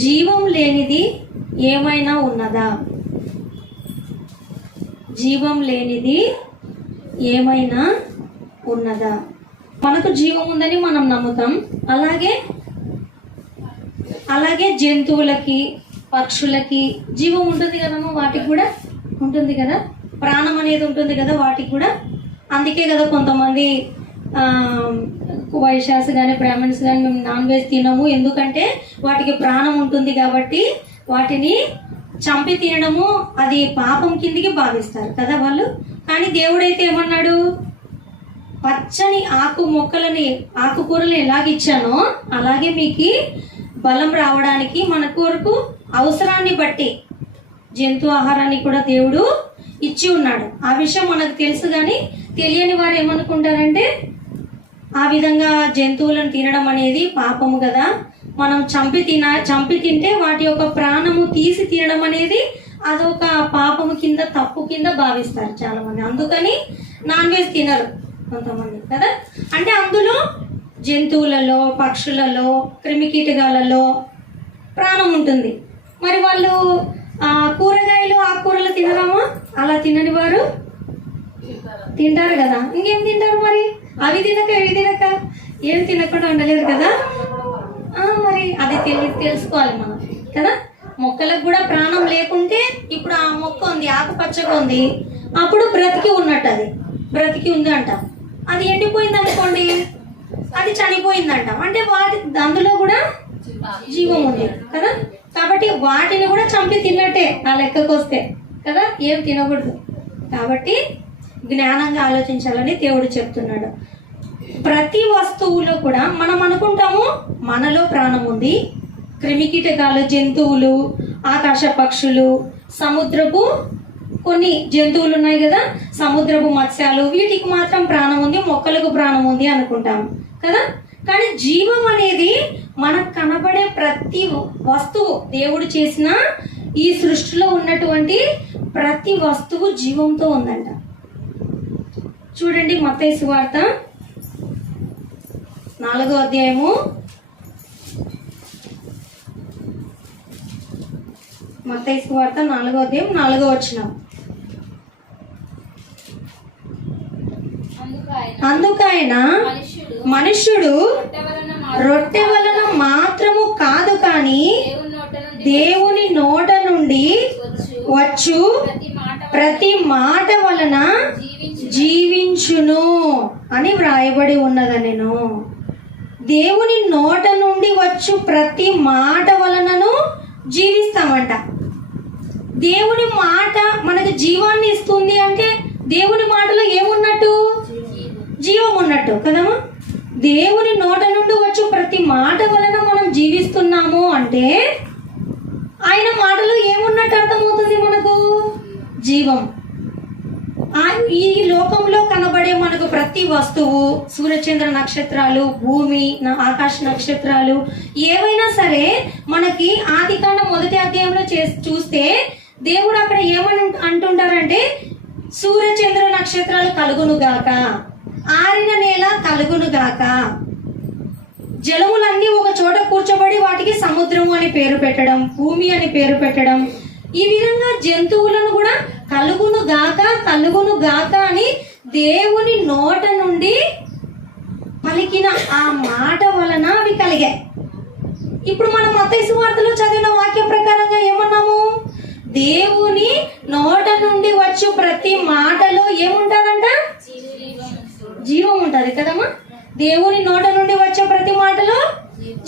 జీవం లేనిది ఏమైనా ఉన్నదా? జీవం లేనిది ఏమైనా ఉన్నదా? మనకు జీవం ఉందని మనం నమ్ముతాం. అలాగే జంతువులకి, పక్షులకి జీవం ఉంటుంది కదమ్మా, వాటికి కూడా ఉంటుంది కదా, ప్రాణం అనేది ఉంటుంది కదా వాటికి కూడా. అందుకే కదా కొంతమంది వైశ్యాస్ కానీ బ్రాహ్మణ్స్ కానీ మేము నాన్ వెజ్ తినము, ఎందుకంటే వాటికి ప్రాణం ఉంటుంది కాబట్టి. వాటిని చంపి తినడము అది పాపం కిందికి భావిస్తారు కదా వాళ్ళు. కానీ దేవుడైతే ఏమన్నాడు, పచ్చని ఆకుకూరలు ఎలాగిచ్చానో అలాగే మీకు బలం రావడానికి మన కొరకు అవసరాన్ని బట్టి జంతు ఆహారాన్ని కూడా దేవుడు ఇచ్చి ఉన్నాడు. ఆ విషయం మనకు తెలుసు, కానీ తెలియని వారు ఏమనుకుంటారంటే ఆ విధంగా జంతువులను తినడం అనేది పాపము కదా, మనం చంపి తింటే వాటి యొక్క ప్రాణము తీసి తినడం అనేది అదొక పాపము కింద, తప్పు కింద భావిస్తారు చాలా మంది. అందుకని నాన్ వెజ్ తినరు కొంతమంది కదా. అంటే అందులో జంతువులలో, పక్షులలో, క్రిమికీటకాలలో ప్రాణం ఉంటుంది. మరి వాళ్ళు కూరగాయలు, ఆకుకూరలు తినరామా? అలా తినని వారు తింటారు కదా. ఇంకేం తింటారు మరి? అవి తినక ఇవి తినక ఏం తినకుండా ఉండలేదు కదా. మరి అది తెలుసుకోవాలి మనం కదా. మొక్కలకు కూడా ప్రాణం లేకుంటే, ఇప్పుడు ఆ మొక్క ఉంది ఆకుపచ్చగా ఉంది, అప్పుడు బ్రతికి ఉన్నట్టు, అది బ్రతికి ఉంది అంటాం. అది ఎండిపోయింది అనుకోండి, అది చనిపోయిందంట, అంటే అందులో కూడా జీవం ఉంది కదా. కాబట్టి వాటిని కూడా చంపి తిన్నట్టే ఆ లెక్కకు వస్తే కదా, ఏం తినకూడదు. కాబట్టి జ్ఞానంగా ఆలోచించాలని దేవుడు చెప్తున్నాడు. ప్రతి వస్తువులో కూడా మనం అనుకుంటాము మనలో ప్రాణం ఉంది. క్రిమికీటకాలు, జంతువులు, ఆకాశ పక్షులు, సముద్రపు కొన్ని జంతువులు ఉన్నాయి కదా, సముద్రపు మత్స్యాలు, వీటికి మాత్రం ప్రాణం ఉంది, మొక్కలకు ప్రాణం ఉంది అనుకుంటాము కదా. కానీ జీవం అనేది మనకు కనబడే ప్రతి వస్తువు, దేవుడు చేసిన ఈ సృష్టిలో ఉన్నటువంటి ప్రతి వస్తువు జీవంతో ఉందంట. చూడండి మత్తయి సువార్త 4వ అధ్యాయము, మత్తయి సువార్త 4వ అధ్యాయం 4వ వచనం. అందుకైన మనుష్యుడు రొట్టె వలన మాత్రము కాదు కానీ దేవుని నోట నుండి వచ్చు ప్రతి మాట వలన జీవించును అని వ్రాయబడి ఉన్నదనెను. దేవుని నోట నుండి వచ్చు ప్రతి మాట వలనను జీవిస్తామంట. దేవుని మాట మనకు జీవాన్ని ఇస్తుంది అంటే దేవుని మాటలో ఏమున్నట్టు? జీవం ఉన్నట్టు కదమ్మా. దేవుని నోట నుండి వచ్చు ప్రతి మాట వలన మనం జీవిస్తున్నాము అంటే ఆయన మాటలో ఏమున్నట్టు అర్థమవుతుంది మనకు? జీవం. ఈ లోకంలో కనబడే మనకు ప్రతి వస్తువు, సూర్యచంద్ర నక్షత్రాలు, భూమి, ఆకాశ నక్షత్రాలు, ఏవైనా సరే మనకి ఆదికాండం 1వ అధ్యాయంలో చూస్తే దేవుడు అక్కడ ఏమని అంటుంటారంటే, సూర్యచంద్ర నక్షత్రాలు కలుగునుగాక, ఆరిన నేల కలుగునుగాక, జలములన్నీ ఒక చోట కూర్చోబడి వాటికి సముద్రము అని పేరు పెట్టడం, భూమి అని పేరు పెట్టడం, ఈ విధంగా జంతువులను కూడా కలుగునుగాక అని దేవుని నోట నుండి పలికిన ఆ మాట వలన అవి కలిగాయి. ఇప్పుడు మనం మత్తయి సువార్తలో చదివిన వాక్య ప్రకారంగా ఏమన్నాము? దేవుని నోట నుండి వచ్చు ప్రతి మాటలో ఏముంటారంట? జీవం ఉంటది కదమ్మా. దేవుని నోట నుండి వచ్చే ప్రతి మాటలో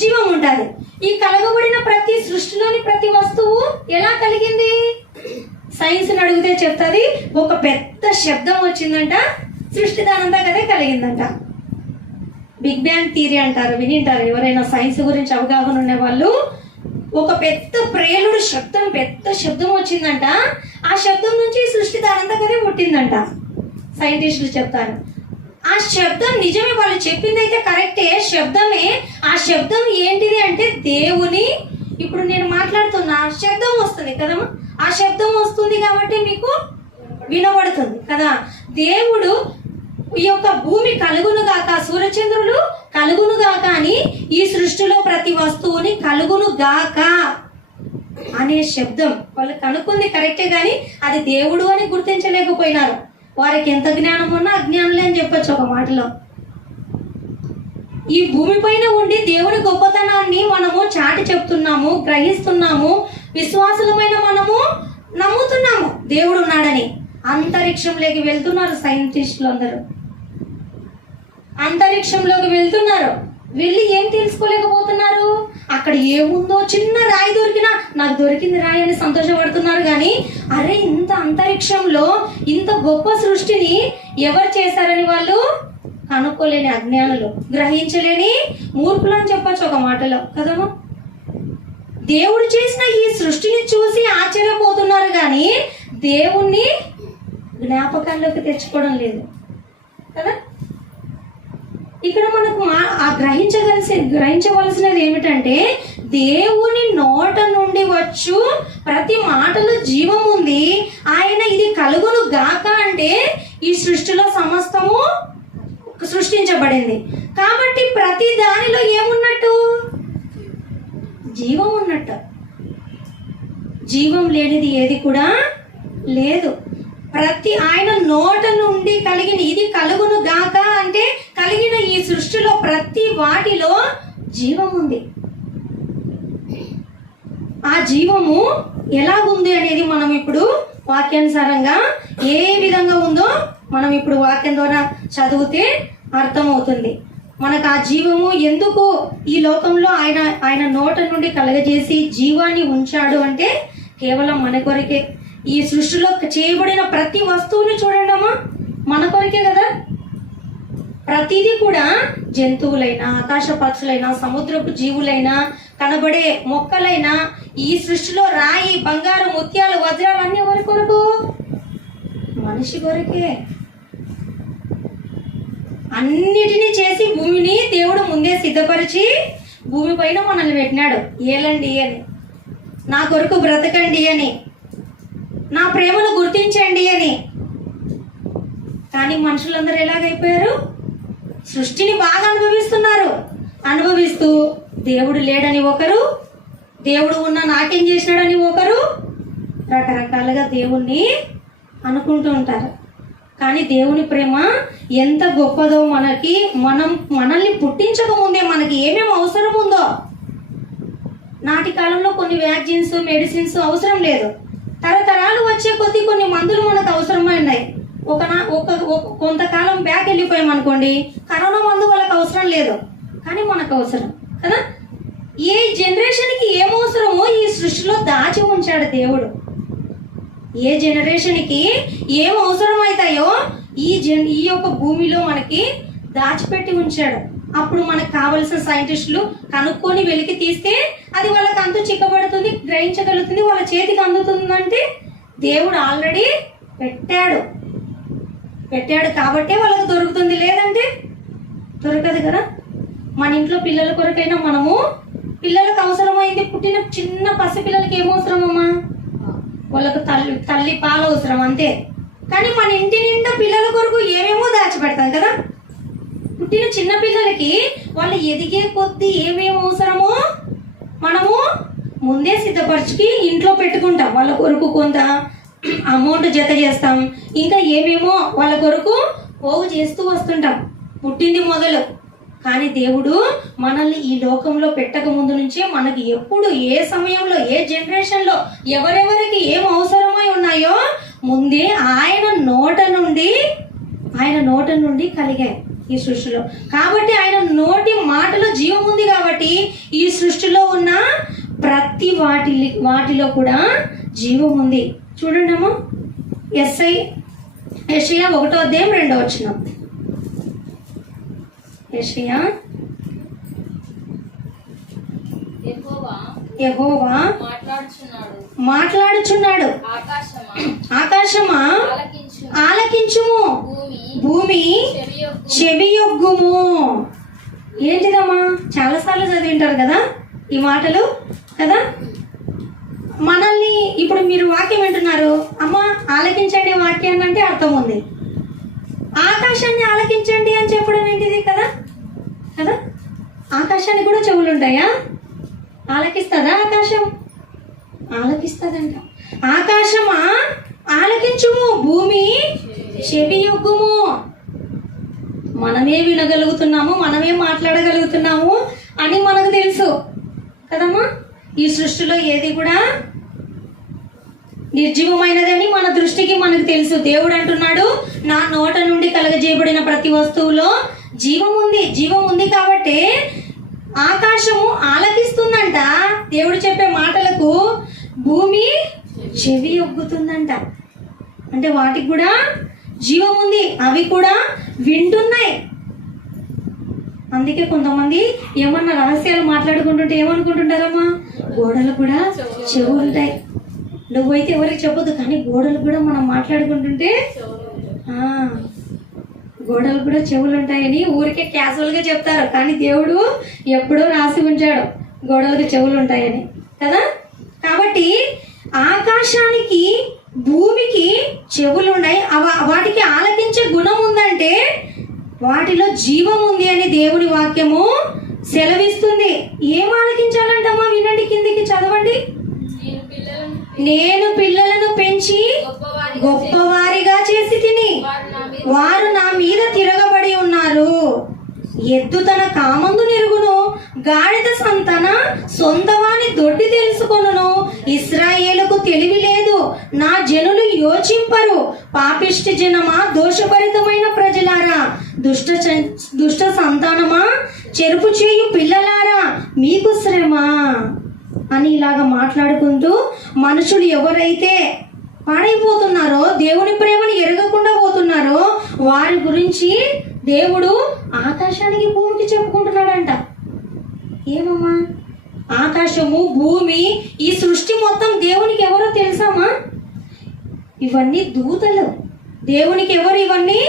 జీవం ఉంటది. ఈ కలగబడిన ప్రతి సృష్టిలోని ప్రతి వస్తువు ఎలా కలిగింది? సైన్స్ అడిగితే చెప్తుంది, ఒక పెద్ద శబ్దం వచ్చిందంట, సృష్టి దానంతా కదే కలిగిందంట. బిగ్ బ్యాంగ్ థియరీ అంటారు, వినింటారు ఎవరైనా సైన్స్ గురించి అవగాహన ఉండే వాళ్ళు. ఒక పెద్ద ప్రేలుడు శబ్దం, పెద్ద శబ్దం వచ్చిందంట, ఆ శబ్దం నుంచి సృష్టి దానంతా కదే పుట్టిందంట సైంటిస్టులు చెప్తారు. ఆ శబ్దం నిజమే, వాళ్ళు చెప్పింది అయితే కరెక్టే, శబ్దమే. ఆ శబ్దం ఏంటిది అంటే దేవుని, ఇప్పుడు నేను మాట్లాడుతున్నా శబ్దం వస్తుంది కదమ్మా, ఆ శబ్దం వస్తుంది కాబట్టి మీకు వినబడుతుంది కదా. దేవుడు ఈ యొక్క భూమి కలుగును గాక, సూర్యచంద్రులు కలుగును గాక అని ఈ సృష్టిలో ప్రతి వస్తువుని కలుగును గాక అనే శబ్దం వాళ్ళు కనుక్కుంది కరెక్టే, కానీ అది దేవుడు అని గుర్తించలేకపోయినారు. వారికి ఎంత జ్ఞానం ఉన్నా అజ్ఞానులే అని చెప్పొచ్చు ఒక మాటలో. ఈ భూమి పైన ఉండి దేవుని గొప్పతనాన్ని మనము చాటి చెప్తున్నాము, గ్రహిస్తున్నాము, విశ్వాసులమైన మనము నమ్ముతున్నాము దేవుడు ఉన్నాడని. అంతరిక్షంలోకి వెళ్తున్నారు సైంటిస్టులు అందరూ, అంతరిక్షంలోకి వెళ్తున్నారు. వెళ్ళి ఏం తెలుసుకోలేకపోతున్నారు? అక్కడ ఏముందో, చిన్న రాయి దొరికినా నాకు దొరికింది రాయి అని సంతోషపడుతున్నారు. కానీ అరే ఇంత అంతరిక్షంలో ఇంత గొప్ప సృష్టిని ఎవరు చేశారని వాళ్ళు కనుక్కోలేని అజ్ఞానులు, గ్రహించలేని మూర్ఖులు అని చెప్పచ్చు ఒక మాటలో కదమ్మా. దేవుడు చేసిన ఈ సృష్టిని చూసి ఆశ్చర్యపోతున్నారు, కానీ దేవుణ్ణి జ్ఞాపకాల్లోకి తెచ్చుకోవడం లేదు కదా. ఇక్కడ మనకు గ్రహించవలసినది ఏమిటంటే, దేవుని నోట నుండి వచ్చు ప్రతి మాటలో జీవం ఉంది. ఆయన ఇది కలుగును గాక అంటే ఈ సృష్టిలో సమస్తము సృష్టించబడింది కాబట్టి ప్రతి దానిలో ఏమున్నట్టు? జీవం ఉన్నట్టు. జీవం లేనిది ఏది కూడా లేదు. ప్రతి ఆయన నోట నుండి కలిగిన ఇది కలుగును గాక అంటే కలిగిన ఈ సృష్టిలో ప్రతి వాటిలో జీవం ఉంది. ఆ జీవము ఎలాగుంది అనేది మనం ఇప్పుడు వాక్యానుసారంగా ఏ విధంగా ఉందో మనం ఇప్పుడు వాక్యం ద్వారా చదివితే అర్థమవుతుంది. మనకు ఆ జీవము ఎందుకు ఈ లోకంలో ఆయన నోట నుండి కలగజేసి జీవాన్ని ఉంచాడు అంటే కేవలం మన కొరకే. ఈ సృష్టిలో చేయబడిన ప్రతి వస్తువుని చూడండమ్మా, మన కొరకే కదా. ప్రతిదీ కూడా జంతువులైనా, ఆకాశ పక్షులైనా, సముద్రపు జీవులైనా, కనబడే మొక్కలైనా, ఈ సృష్టిలో రాయి, బంగారు, ముత్యాలు, వజ్రాలు అన్ని ఎవరి కొరకు? మనిషి కొరకే. అన్నిటినీ చేసి భూమిని దేవుడు ముందే సిద్ధపరిచి భూమి పైన మనల్ని పెట్టినాడు. ఏలండి అని, నా కొరకు బ్రతకండి అని, నా ప్రేమను గుర్తించండి అని. కానీ మనుషులందరూ ఎలాగైపోయారు? సృష్టిని బాగా అనుభవిస్తూ దేవుడు లేడని ఒకరు, దేవుడు ఉన్న నాకేం చేసినాడని ఒకరు, రకరకాలుగా దేవుణ్ణి అనుకుంటూ ఉంటారు. కానీ దేవుని ప్రేమ ఎంత గొప్పదో, మనల్ని పుట్టించక ముందే మనకి ఏమేమి అవసరం ఉందో. నాటి కాలంలో కొన్ని వ్యాక్సిన్స్, మెడిసిన్స్ అవసరం లేదు. తరతరాలు వచ్చే కొద్ది కొన్ని మందులు మనకు అవసరమైనాయి. కొంతకాలం బ్యాక్ వెళ్ళిపోయాం అనుకోండి, కరోనా మందు వాళ్ళకి అవసరం లేదు, కానీ మనకు అవసరం కదా. ఏ జనరేషన్కి ఏం అవసరమో ఈ సృష్టిలో దాచి ఉంచాడు దేవుడు. ఏ జనరేషన్కి ఏం అవసరం అవుతాయో ఈ యొక్క భూమిలో మనకి దాచిపెట్టి ఉంచాడు. అప్పుడు మనకు కావలసిన సైంటిస్టులు కనుక్కొని వెలికి తీస్తే అది వాళ్ళకి అంతు చిక్కబడుతుంది, గ్రహించగలుగుతుంది, వాళ్ళ చేతికి అందుతుందంటే దేవుడు ఆల్రెడీ పెట్టాడు కాబట్టే వాళ్ళకి దొరుకుతుంది, లేదంటే దొరకదు కదా. మన ఇంట్లో పిల్లల కొరకైనా మనము పిల్లలకు అవసరమైంది, పుట్టిన చిన్న పసి పిల్లలకి ఏమవసరమమ్మా? వాళ్ళకు తల్లి పాలు అవసరం అంతే. కానీ మన ఇంటి నిండా పిల్లల కొరకు ఏమేమో దాచిపెడతాం కదా. పుట్టిన చిన్న పిల్లలకి వాళ్ళు ఎదిగే కొద్దీ ఏమేమి అవసరమో మనము ముందే సిద్ధపరచుకి ఇంట్లో పెట్టుకుంటాం. వాళ్ళ కొరకు కొంత అమౌంట్ జత చేస్తాం, ఇంకా ఏమేమో వాళ్ళ కొరకు పోగు చేస్తూ వస్తుంటాం పుట్టింది మొదలు. కానీ దేవుడు మనల్ని ఈ లోకంలో పెట్టక ముందు నుంచే మనకి ఎప్పుడు, ఏ సమయంలో, ఏ జనరేషన్లో ఎవరెవరికి ఏం అవసరమై ఉన్నాయో ముందే ఆయన నోట నుండి కలిగాయి ఈ సృష్టిలో. కాబట్టి ఆయన నోటి మాటలో జీవం ఉంది కాబట్టి ఈ సృష్టిలో ఉన్న ప్రతి వాటిలో కూడా జీవం ఉంది. చూడండి అమ్మా, యెషయా 1:2. యెషయా, యెహోవా మాట్లాడుచున్నాడు, ఆకాశమా ఆలకించుము, భూమి చెవియొగ్గుము. ఏంటిదమ్మా? చాలాసార్లు చదివింటారు కదా ఈ మాటలు కదా. మనల్ని ఇప్పుడు మీరు వాక్యం వింటున్నారు, అమ్మ ఆలకించండి వాక్యాన్ని అంటే అర్థం ఉంది. ఆకాశాన్ని ఆలకించండి అని చెప్పడం ఏంటిది కదా కదా. ఆకాశానికి కూడా చెవులు ఉంటాయా? ఆలకిస్తుందా ఆకాశం? ఆలకిస్తుందంట. ఆకాశమా ఆలకించుము, భూమి చెవి యొగ్గుము. మనమే వినగలుగుతున్నాము, మనమే మాట్లాడగలుగుతున్నాము అని మనకు తెలుసు కదమ్మా. ఈ సృష్టిలో ఏది కూడా నిర్జీవమైనదని మన దృష్టికి మనకు తెలుసు. దేవుడు అంటున్నాడు, నా నోట నుండి కలగజేయబడిన ప్రతి వస్తువులో జీవం ఉంది. జీవం ఉంది కాబట్టి ఆకాశము ఆలకిస్తుందంట దేవుడు చెప్పే మాటలకు, భూమి చెవి ఒగ్గుతుందంట. అంటే వాటికి కూడా జీవం ఉంది, అవి కూడా వింటున్నాయి. అందుకే కొంతమంది ఏమన్నా రహస్యాలు మాట్లాడుకుంటుంటే ఏమనుకుంటుంటారమ్మా, గోడలు కూడా చెవులు ఉంటాయి. నువ్వైతే ఎవరికి చెప్పొద్దు, కానీ గోడలు కూడా మనం మాట్లాడుకుంటుంటే గోడలు కూడా చెవులు ఉంటాయని ఊరికే క్యాజువల్గా చెప్తారు, కానీ దేవుడు ఎప్పుడో రాసి ఉంచాడు గోడలకు చెవులు ఉంటాయని కదా. కాబట్టి ఆకాశానికి భూమికి చెవులు ఉన్నాయి, వాటికి ఆలకించే గుణం ఉందంటే వాటిలో జీవం ఉంది అని దేవుని వాక్యము సెలవిస్తుంది. ఏం ఆలకించాలంటమ్మా? వినండి, కిందికి చదవండి. నేను పిల్లలను పెంచి గొప్పవారిగా చేసి తిని వారు నా మీద తిరగబడి ఉన్నారు. ఎద్దు తన కామందు నెరుగును, గాడిద సంతన సొంతవాని దొడ్డి తెలుసుకొనును. ఇశ్రాయేలుకు తెలివి లేదు, నా జనులు యోచింపరు. పాపిష్టి జనమా, దోషభరితమైన ప్రజలారా, దుష్ట సంతానమా, చెరుపు చేయు పిల్లలారా, మీకు శ్రమ అని ఇలాగ మాట్లాడుకుంటూ మనుషులు ఎవరైతే పాడైపోతున్నారో, దేవుని ప్రేమను ఎరగకుండా పోతున్నారో వారి గురించి దేవుడు ఆకాశానికి భూమికి చెప్పుకుంటున్నాడంట. ఏమమ్మా? ఆకాశము, భూమి, ఈ సృష్టి మొత్తం దేవునికి ఎవరో తెలుసామా? ఇవన్నీ దూతలు. దేవునికి ఎవరు ఇవన్నీ?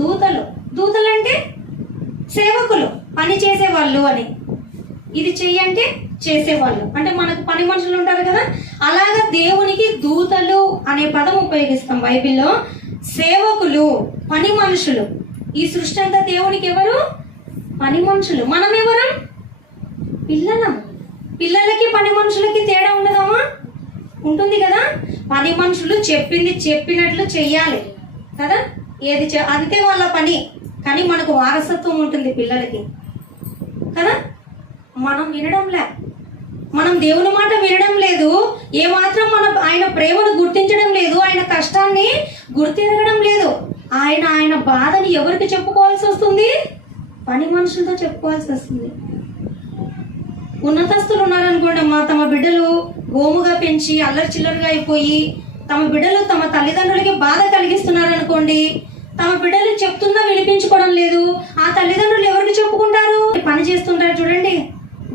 దూతలు. దూతలు అంటే సేవకులు, పని చేసేవాళ్ళు అని. ఇది చెయ్యంటే చేసేవాళ్ళు, అంటే మనకు పని మనుషులు ఉంటారు కదా, అలాగా దేవునికి దూతలు అనే పదం ఉపయోగిస్తాం బైబిల్లో. సేవకులు, పని మనుషులు. ఈ సృష్టి అంతా దేవునికి ఎవరు? పని మనుషులు. మనం ఎవరం? పిల్లలం. పిల్లలకి పని మనుషులకి తేడా ఉండదమ్మా? ఉంటుంది కదా. పని మనుషులు చెప్పింది చెప్పినట్లు చెయ్యాలి కదా, ఏది అంతే వాళ్ళ పని. కానీ మనకు వారసత్వం ఉంటుంది పిల్లలకి కదా. మనం వినడంలే, మనం దేవుని మాట వినడం లేదు, ఏమాత్రం మనం ఆయన ప్రేమను గుర్తించడం లేదు, ఆయన కష్టాన్ని గుర్తిరగడం లేదు. ఆయన బాధని ఎవరికి చెప్పుకోవాల్సి వస్తుంది? పని మనుషులతో చెప్పుకోవాల్సి వస్తుంది. ఉన్నతస్తులు ఉన్నారనుకోండి అమ్మా, తమ బిడ్డలు గోముగా పెంచి అల్లరి చిల్లరగా అయిపోయి తమ బిడ్డలు తమ తల్లిదండ్రులకి బాధ కలిగిస్తున్నారనుకోండి, తమ బిడ్డలు చెప్తున్నా వినిపించుకోవడం లేదు, ఆ తల్లిదండ్రులు ఎవరికి చెప్పుకుంటారు? పని చేస్తుంటారు చూడండి,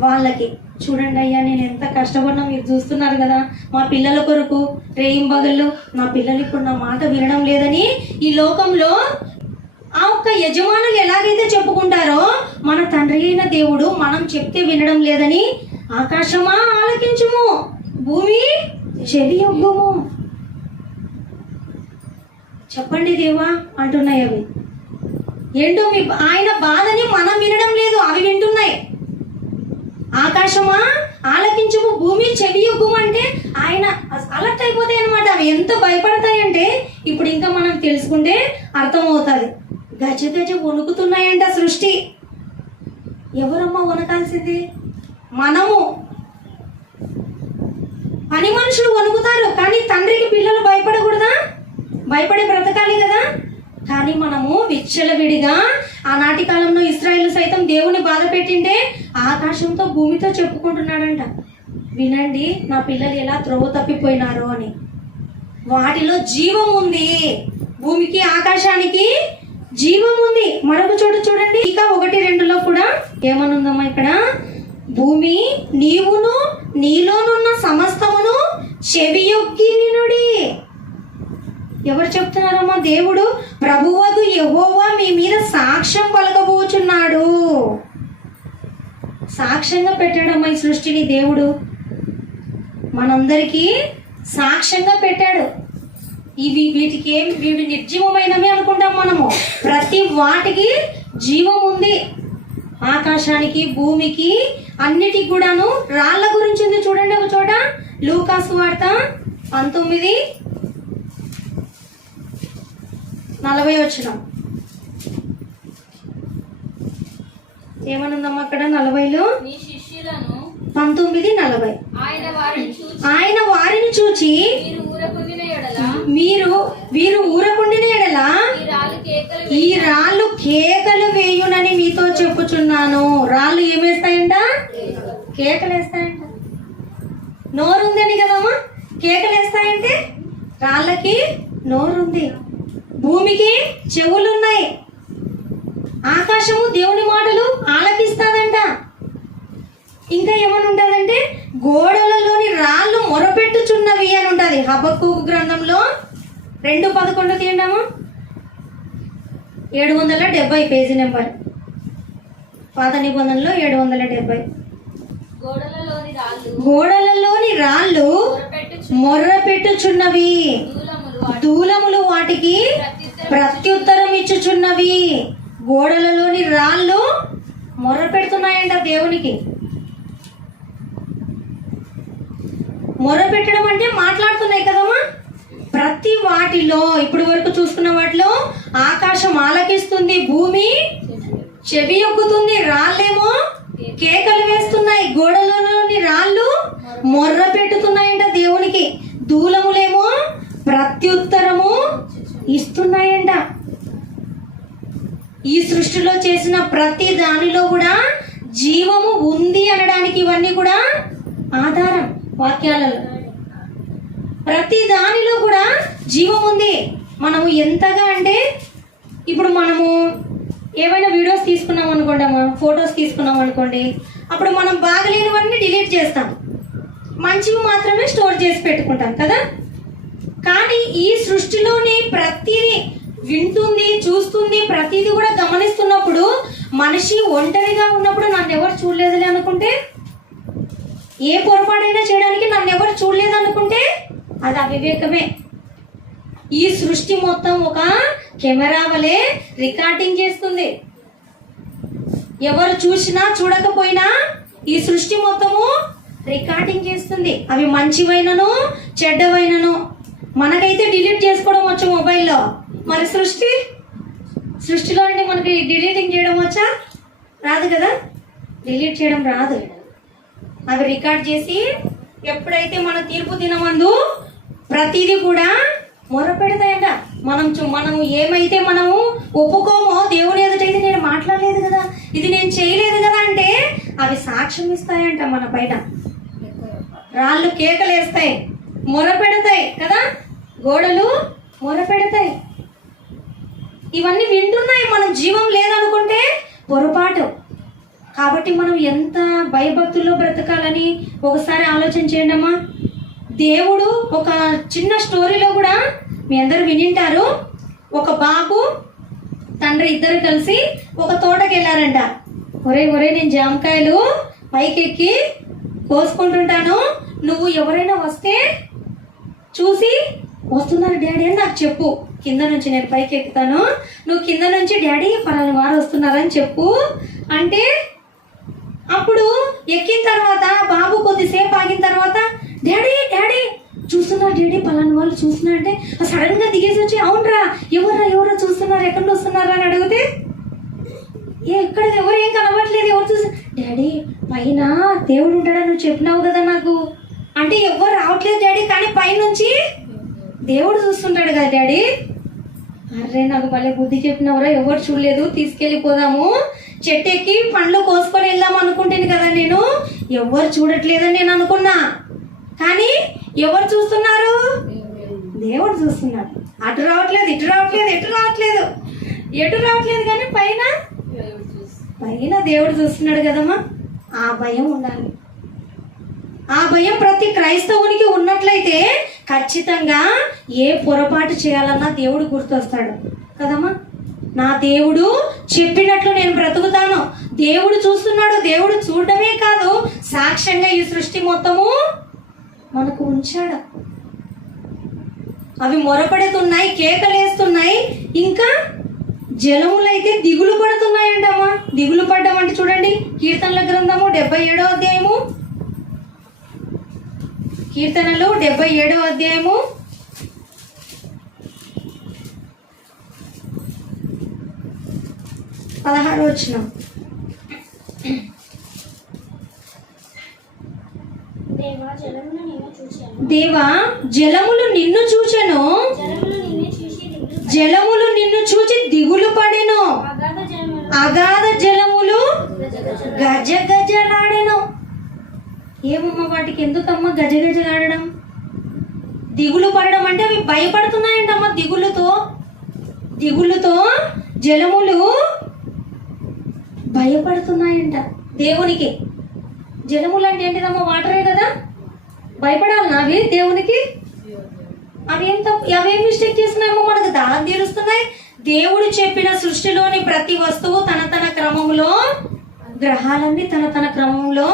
వాళ్ళకి. చూడండి అయ్యా, నేను ఎంత కష్టపడినా మీరు చూస్తున్నారు కదా, మా పిల్లల కొరకు రేయింబగళ్ళు నా పిల్లలు ఇప్పుడు నా మాట వినడం లేదని ఈ లోకంలో ఆ ఒక్క యజమానులు ఎలాగైతే చెప్పుకుంటారో, మన తండ్రి అయిన దేవుడు మనం చెప్తే వినడం లేదని, ఆకాశమా ఆలకించుము, భూమి చెవి యొగ్గుము. చెప్పండి దేవా అంటున్నాయి అవి. ఏంటో ఆయన బాధని మనం వినడం లేదు, అవి వింటున్నాయి. ఆకాశమా ఆలకించుము, భూమి చెవి యొగ్గుము అంటే ఆయన అలర్ట్ అయిపోతాయి అనమాట. అవి ఎంత భయపడతాయంటే ఇప్పుడు ఇంకా మనం తెలుసుకుంటే అర్థమవుతుంది. గజ గజ వణుకుతున్నాయంట సృష్టి. ఎవరమ్మా వణకాల్సింది? మనము. పని మనుషులు వణుకుతారు, కానీ తండ్రికి పిల్లలు భయపడకూడదా? భయపడి బ్రతకాలి కదా. కానీ మనము విచ్చలవిడిగా, ఆనాటి కాలంలో ఇశ్రాయేలు సైతం దేవుని బాధ పెట్టింటే ఆకాశంతో భూమితో చెప్పుకుంటున్నాడంట, వినండి నా పిల్లలు ఎలా త్రోవ తప్పిపోయినారో అని. వాటిలో జీవం ఉంది. భూమికి ఆకాశానికి జీవం ఉంది. మరొక చోట చూడండి, ఇక 1:2లో కూడా ఏమనుందమ్మా ఇక్కడ? భూమి నీవును నీలోనున్న సమస్తమును చెవియొగ్గి వినుడి. ఎవరు చెప్తున్నారమ్మా? దేవుడు, ప్రభువగు యెహోవా మీ మీద సాక్ష్యం పలకబోచున్నాడు. సాక్ష్యంగా పెట్టాడమ్మా ఈ సృష్టిని దేవుడు, మనందరికీ సాక్ష్యంగా పెట్టాడు. వీటి నిర్జీవమైనవి అనుకుంటాం మనము. ప్రతి వాటికి జీవం ఉంది. ఆకాశానికి, భూమికి, అన్నిటికి కూడాను. రాళ్ళ గురించి ఉంది చూడండి ఒక చోట, లూకా సువార్త 19:40 ఏమనుందమ్మా అక్కడ 40లో? 19:40 ఆయన వారిని చూచి వీరు ఊరకుండిన ఎడల ఈ రాళ్ళు కేకలు వేయునని మీతో చెప్పుచున్నాను. రాళ్ళు ఏమేస్తాయంట? కేకలేస్తాయంట. నోరుందని కదమ్మా కేకలేస్తాయంటే? రాళ్ళకి నోరుంది, భూమికి చెవులున్నాయి, ఆకాశము దేవుని మాటలు ఆలకిస్తాదంట. ఇంకా ఏమని ఉంటదంటే గోడలలోని రాళ్ళు మొరపెట్టుచున్నవి అని ఉంటది. హబక్కూకు గ్రంథంలో 2:11 తీయండమ్మా. 770 పేజీ నెంబర్. పాత నిబంధనలో 770. గోడలలోని రాళ్ళు మొర్రపెట్టుచున్నవి, దూలములు వాటికి ప్రత్యుత్తరం ఇచ్చుచున్నవి. గోడలలోని రాళ్ళు మొర్రపెడుతున్నాయంట దేవునికి. మొర్రపెట్టడం అంటే మాట్లాడుతున్నాయి కదమ్మా. ప్రతి వాటిలో ఇప్పుడు వరకు చూసుకున్న వాటిలో ఆకాశం ఆలకిస్తుంది, భూమి చెవి యొక్కుతుంది, రాళ్ళేమో కేకలు వేస్తున్నాయి, గోడలలోని రాళ్ళు మొర్ర పెట్టుతున్నాయంట దేవునికి, దూలములేమో ప్రత్యుత్తరము ఇస్తున్నాయంట. ఈ సృష్టిలో చేసిన ప్రతి దానిలో కూడా జీవము ఉంది అనడానికి ఇవన్నీ కూడా ఆధారం. వాక్యాలలో ప్రతి దానిలో కూడా జీవం ఉంది. మనము ఎంతగా అంటే ఇప్పుడు మనము ఏమైనా వీడియోస్ తీసుకున్నాం అనుకోండి, ఫొటోస్ తీసుకున్నాం అనుకోండి, అప్పుడు మనం బాగలేనివన్నీ డిలీట్ చేస్తాం, మంచివి మాత్రమే స్టోర్ చేసి పెట్టుకుంటాం కదా. కానీ ఈ సృష్టిలోని ప్రతిదీ వింటుంది, చూస్తుంది, ప్రతిదీ కూడా గమనిస్తున్నప్పుడు మనిషి ఒంటరిగా ఉన్నప్పుడు నన్ను ఎవరు చూడలేదులే అనుకుంటే, ఏ పొరపాటైనా చేయడానికి నన్ను ఎవరు చూడలేదు అనుకుంటే అది అవివేకమే. ఈ సృష్టి మొత్తం ఒక కెమెరా వలె రికార్డింగ్ చేస్తుంది. ఎవరు చూసినా చూడకపోయినా ఈ సృష్టి మొత్తము రికార్డింగ్ చేస్తుంది. అవి మంచివైనను చెడ్డవైనను. మనకైతే డిలీట్ చేసుకోవడం వచ్చు మొబైల్లో, మరి సృష్టిలో అంటే మనకి డిలీటింగ్ చేయడం వచ్చా? రాదు కదా, డిలీట్ చేయడం రాదు. అవి రికార్డ్ చేసి ఎప్పుడైతే మన తీర్పు దినమందు ప్రతిదీ కూడా మొరపెడతాయంట. మనం ఏమైతే మనము ఒప్పుకోమో దేవుని ఎదుటైతే నేను మాట్లాడలేదు కదా, ఇది నేను చేయలేదు కదా అంటే అవి సాక్ష్యం ఇస్తాయంట మన పైన. రాళ్ళు కేకలేస్తాయి, మొరపెడతాయి కదా, గోడలు మొరపెడతాయి. ఇవన్నీ వింటున్నాయి. మనం జీవం లేదనుకుంటే పొరపాటు. కాబట్టి మనం ఎంత భయభక్తుల్లో బ్రతకాలని ఒకసారి ఆలోచన చేయండమ్మా. దేవుడు ఒక చిన్న స్టోరీలో కూడా మీ అందరూ వినింటారు. ఒక బాబు తండ్రి ఇద్దరు కలిసి ఒక తోటకి వెళ్ళారంట. ఒరే నేను జామకాయలు పైకెక్కి కోసుకుంటుంటాను, నువ్వు ఎవరైనా వస్తే చూసి వస్తున్నారు డాడీ అని నాకు చెప్పు, కింద నుంచి నేను పైకి ఎక్కుతాను, నువ్వు కింద నుంచి డాడీ పలానా వారు వస్తున్నారని చెప్పు అంటే, అప్పుడు ఎక్కిన తర్వాత బాబు కొద్దిసేపు ఆగిన తర్వాత డాడీ చూస్తున్నారు, డాడీ పలానా వాళ్ళు చూస్తున్నారు అంటే సడన్ గా దిగేసి వచ్చి అవునరా ఎవరో చూస్తున్నారు, ఎక్కడ వస్తున్నారా అని అడిగితే ఎక్కడ ఎవరు ఏం కనబడట్లేదు, ఎవరు చూసి డాడీ పైన దేవుడు ఉంటాడని నువ్వు చెప్పినావు కదా నాకు అంటే ఎవరు రావట్లేదు డాడీ, కానీ పైనుంచి దేవుడు చూస్తుంటాడు కదా డాడీ. అర్రే నాకు భలే బుద్ధి చెప్పినవరా, ఎవరు చూడలేదు, తీసుకెళ్ళిపోదాము, చెట్టు ఎక్కి పండ్లు కోసుకొని వెళ్దాం అనుకుంటాను కదా నేను, ఎవరు చూడట్లేదని నేను అనుకున్నా. కానీ ఎవరు చూస్తున్నారు? దేవుడు చూస్తున్నాడు. అటు రావట్లేదు, ఇటు రావట్లేదు, ఎటు రావట్లేదు కానీ పైన దేవుడు చూస్తున్నాడు కదమ్మా. ఆ భయం ఉండాలి. ఆ భయం ప్రతి క్రైస్తవునికి ఉన్నట్లయితే ఖచ్చితంగా ఏ పొరపాటు చేయాలన్నా దేవుడు గుర్తొస్తాడు కదమ్మా. నా దేవుడు చెప్పినట్లు నేను బ్రతుకుతాను, దేవుడు చూస్తున్నాడు. దేవుడు చూడటమే కాదు, సాక్ష్యంగా ఈ సృష్టి మొత్తము మనకు ఉంచాడు. అవి మొరపెడుతున్నాయి, కేకలేస్తున్నాయి. ఇంకా జలములైతే దిగులు పడుతున్నాయంటమ్మా. దిగులు పడ్డం అంటే చూడండి, కీర్తనల గ్రంథము 77వ అధ్యాయము, కీర్తనలు 77వ అధ్యాయము 16వ వచనం. దేవా జలములు నిన్ను చూచెను, జలములు నిన్ను చూచి దిగులు పడెను, అగాధ జలములు గజ గజలాడెను. ఏమమ్మా వాటికి ఎందుకమ్మా గజ గజలాడడం? దిగులు పడడం అంటే అవి భయపడుతున్నాయంటమ్మా. దిగులుతో జలములు భయపడుతున్నాయంట దేవునికి. జలములు అంటే ఏంటిదమ్మా? వాటరే కదా. భయపడాలన్నా అవి దేవునికి? అవేం మిస్టేక్ చేస్తున్నాయేమో, మనకు దాహం తీరుస్తున్నాయి. దేవుడు చెప్పిన సృష్టిలోని ప్రతి వస్తువు తన తన క్రమంలో, గ్రహాలన్నీ తన క్రమంలో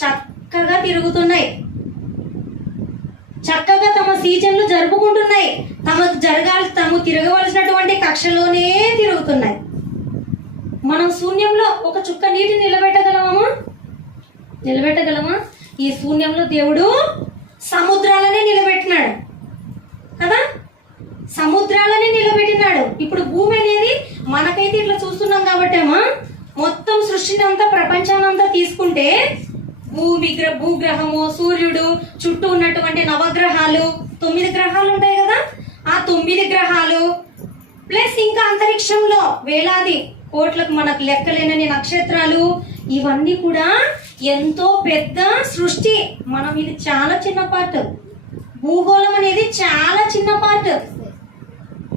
చక్కగా తిరుగుతున్నాయి. చక్కగా తమ సీజన్లు జరుపుకుంటున్నాయి. తాము తిరగవలసినటువంటి కక్షలోనే తిరుగుతున్నాయి. మనం శూన్యంలో ఒక చుక్క నీటిని నిలబెట్టగలమా? ఈ శూన్యంలో దేవుడు సముద్రాలనే నిలబెట్టినాడు కదా. సముద్రాలనే నిలబెట్టినాడు. ఇప్పుడు భూమి అనేది మనకైతే ఇట్లా చూస్తున్నాం కాబట్టేమా, మొత్తం సృష్టిని అంతా, ప్రపంచానంతా తీసుకుంటే భూగ్రహము, సూర్యుడు, చుట్టూ ఉన్నటువంటి నవగ్రహాలు, 9 గ్రహాలు ఉంటాయి కదా. ఆ 9 గ్రహాలు ప్లస్ ఇంకా అంతరిక్షంలో వేలాది కోట్లకు మనకు లెక్కలేనని నక్షత్రాలు, ఇవన్నీ కూడా ఎంతో పెద్ద సృష్టి. మనం ఇది చాలా చిన్న పార్ట్. భూగోళం అనేది చాలా చిన్న పార్ట్.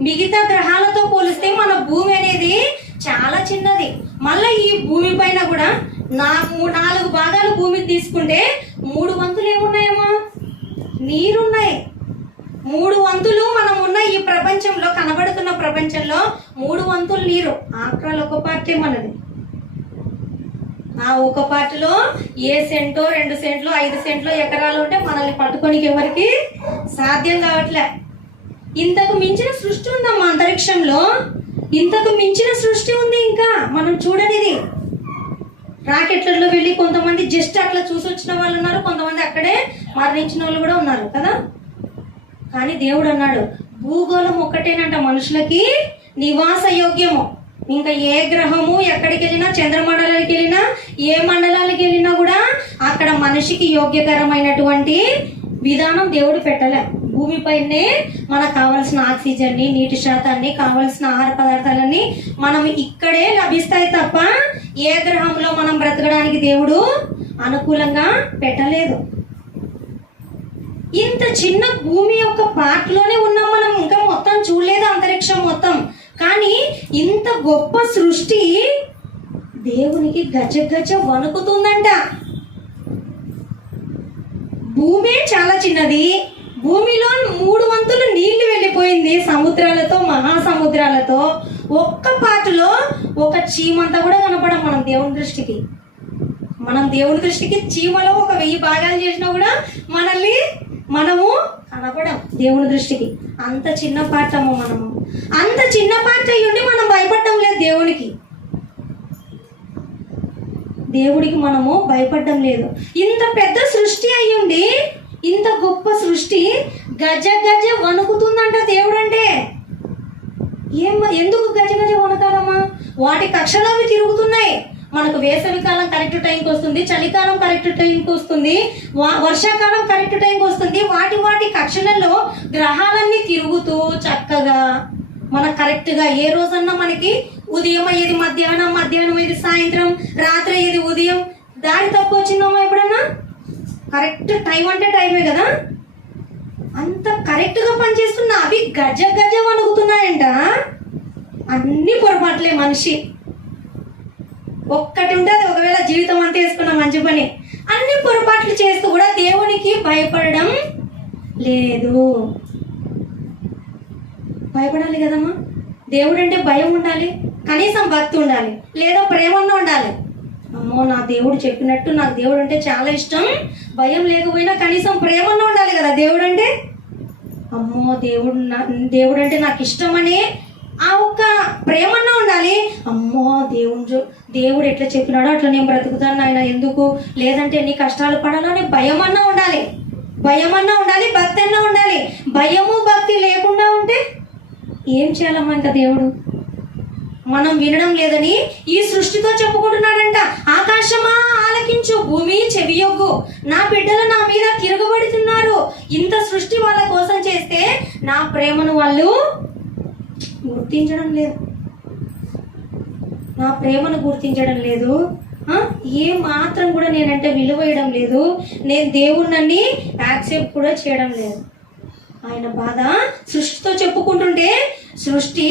మిగతా గ్రహాలతో పోలిస్తే మన భూమి అనేది చాలా చిన్నది. మళ్ళీ ఈ భూమి పైన కూడా 4 భాగాలు భూమికి తీసుకుంటే 3 వంతులు ఏమున్నాయమ్మా? నీరున్నాయి. 3 వంతులు మనం ఉన్న ఈ ప్రపంచంలో, కనబడుతున్న ప్రపంచంలో 3 వంతులు నీరు. ఆక్రాలు ఒక పార్టీ మనది. ఆ ఒక పార్టీలో ఏ సెంటో, 2 సెంట్లో, 5 సెంట్లో ఎకరాలు ఉంటే మనల్ని పట్టుకోనికి ఎవరికి సాధ్యం కావట్లే. ఇంతకు మించిన సృష్టి ఉందమ్మా అంతరిక్షంలో. ఇంతకు మించిన సృష్టి ఉంది ఇంకా మనం చూడనిది. రాకెట్లలో వెళ్ళి కొంతమంది జస్ట్ అట్లా చూసి వచ్చిన వాళ్ళు ఉన్నారు, కొంతమంది అక్కడే మరణించిన వాళ్ళు కూడా ఉన్నారు కదా. కానీ దేవుడు అన్నాడు, భూగోళం ఒక్కటేనంట మనుషులకి నివాస యోగ్యము. ఇంకా ఏ గ్రహము ఎక్కడికి వెళ్ళినా, చంద్రమండలానికి వెళ్ళినా, ఏ మండలానికి వెళ్ళినా కూడా అక్కడ మనిషికి యోగ్యకరమైనటువంటి విధానం దేవుడు పెట్టలే. భూమిపైనే మనకు కావలసిన ఆక్సిజన్ని, నీటి శాతాన్ని, కావలసిన ఆహార పదార్థాలన్నీ మనం ఇక్కడే లభిస్తాయి తప్ప ఏ గ్రహంలో మనం బ్రతకడానికి దేవుడు అనుకూలంగా పెట్టలేదు. ఇంత చిన్న భూమి యొక్క పార్ట్లోనే ఉన్నాం మనం. ఇంకా మొత్తం చూడలేదు అంతరిక్షం మొత్తం. కానీ ఇంత గొప్ప సృష్టి దేవునికి గజ గజ వణుకుతుందంట. భూమి చాలా చిన్నది. భూమిలో 3 వంతులు నీళ్లు వెళ్ళిపోయింది సముద్రాలతో, మహాసముద్రాలతో. ఒక్క పాటలో ఒక చీమంతా కూడా కనపడం మనం దేవుని దృష్టికి. చీమలో ఒక 1000 భాగాలు చేసినా కూడా మనము కనపడం దేవుని దృష్టికి. అంత చిన్న పాటము మనము. అంత చిన్న పాట అయ్యుండి మనం భయపడడం లేదు దేవుడికి మనము భయపడడం లేదు. ఇంత పెద్ద సృష్టి అయ్యుండి, ఇంత గొప్ప సృష్టి గజ గజ వణుకుతుందంట దేవుడు అంటే. ఎందుకు గజ గజ వణుకాలమ్మా? వాటి కక్షలు అవి తిరుగుతున్నాయి. మనకు వేసవి కాలం కరెక్ట్ టైంకి వస్తుంది, చలికాలం కరెక్ట్ టైంకి వస్తుంది, వర్షాకాలం కరెక్ట్ టైంకి వస్తుంది. వాటి కక్షలలో గ్రహాలన్నీ తిరుగుతూ చక్కగా మనకు కరెక్ట్ గా ఏ రోజన్నా మనకి ఉదయం అయ్యేది మధ్యాహ్నం, మధ్యాహ్నం అయ్యేది సాయంత్రం, రాత్రి అయ్యేది ఉదయం. దారి తప్పు వచ్చిందమ్మా ఎప్పుడన్నా? కరెక్ట్ టైం అంటే టైమే కదా. అంత కరెక్ట్ గా పనిచేస్తున్నా అవి గజ గజ వణుకుతున్నాయంట. అన్ని పొరపాట్లే మనిషి. ఒక్కటి ఉంటుంది, ఒకవేళ జీవితం అంతా వేసుకున్న మంచి పని. అన్ని పొరపాట్లు చేస్తూ కూడా దేవునికి భయపడడం లేదు. భయపడాలి కదమ్మా. దేవుడు అంటే భయం ఉండాలి, కనీసం భక్తి ఉండాలి, లేదా ప్రేమన్నా ఉండాలి. అమ్మో నా దేవుడు చెప్పినట్టు నాకు దేవుడు అంటే చాలా ఇష్టం, భయం లేకపోయినా కనీసం ప్రేమన్నా ఉండాలి కదా దేవుడు అంటే. అమ్మో దేవుడు అంటే నాకు ఇష్టమని ఆ ఒక్క ప్రేమన్నా ఉండాలి. అమ్మో దేవుడు ఎట్లా చెప్పినాడో అట్లా నేను బ్రతుకుతాను నాయన, ఎందుకు లేదంటే ఎన్ని కష్టాలు పడాలని భయమన్నా ఉండాలి. భక్తి అన్నా ఉండాలి. భయము భక్తి లేకుండా ఉంటే ఏం చేయాలమ్మా ఇంకా దేవుడు? మనం వినడం లేదని ఈ సృష్టితో చెప్పుకుంటున్నాడంట. ఆకాశమా ఆలకించు, భూమి చెవియొగ్గు, నా బిడ్డలు నా మీద తిరగబడుతున్నారు. ఇంత సృష్టి వాళ్ళ కోసం చేస్తే నా ప్రేమను వాళ్ళు గుర్తించడం లేదు. ఏ మాత్రం కూడా నేనంటే విలువ వేయడం లేదు. నేను దేవుణ్ణి యాక్సెప్ట్ కూడా చేయడం లేదు. ఆయన బాధ సృష్టితో చెప్పుకుంటుంటే సృష్టి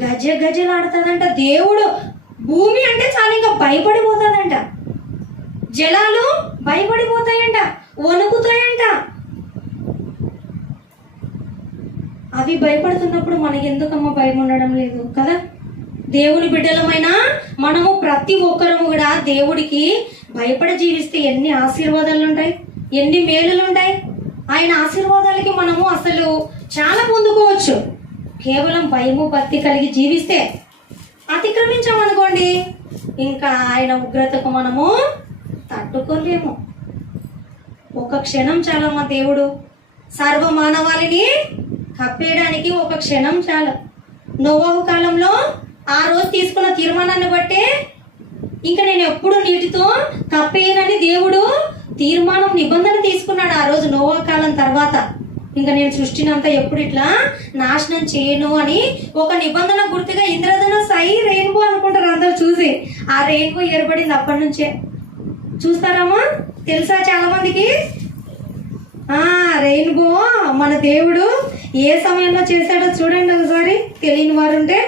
గజలాడుతుందంట. దేవుడు భూమి అంటే చాలా ఇంకా భయపడిపోతుందంట. జలాలు భయపడిపోతాయంట, వణుకుతాయంట. అవి భయపడుతున్నప్పుడు మనకి ఎందుకమ్మా భయం ఉండడం లేదు కదా? దేవుని బిడ్డలమైన మనము ప్రతి ఒక్కరము కూడా దేవుడికి భయపడి జీవిస్తే ఎన్ని ఆశీర్వాదాలు ఉంటాయి, ఎన్ని మేలులు ఉంటాయి. ఆయన ఆశీర్వాదాలకి మనము అసలు చాలా పొందుకోవచ్చు. కేవలం భయము భక్తి కలిగి జీవిస్తే. అతిక్రమించామనుకోండి ఇంకా ఆయన ఉగ్రతకు మనము తట్టుకోలేము. ఒక క్షణం చాలమ్మా దేవుడు సర్వ మానవాళిని కప్పేయడానికి. ఒక క్షణం చాలు. నోవాహు కాలంలో ఆ రోజు తీసుకున్న తీర్మానాన్ని బట్టే ఇంకా నేను ఎప్పుడు నీటితో కప్పేయనని దేవుడు తీర్మానం నిబంధన తీసుకున్నాడు ఆ రోజు నోవాహు కాలం తర్వాత. ఇంకా నేను సృష్టినంతా ఎప్పుడు ఇట్లా నాశనం చేయను అని ఒక నిబంధన గుర్తుగా ఇంద్రధనుస్సు రెయిన్బో అనుకుంటారు అందరు చూసి. ఆ రెయిన్బో ఏర్పడింది అప్పటి నుంచే. చూస్తారమ్మా? తెలుసా చాలా మందికి? రెయిన్బో మన దేవుడు ఏ సమయంలో చేశాడో చూడండి ఒకసారి, తెలియని వారు ఉంటే.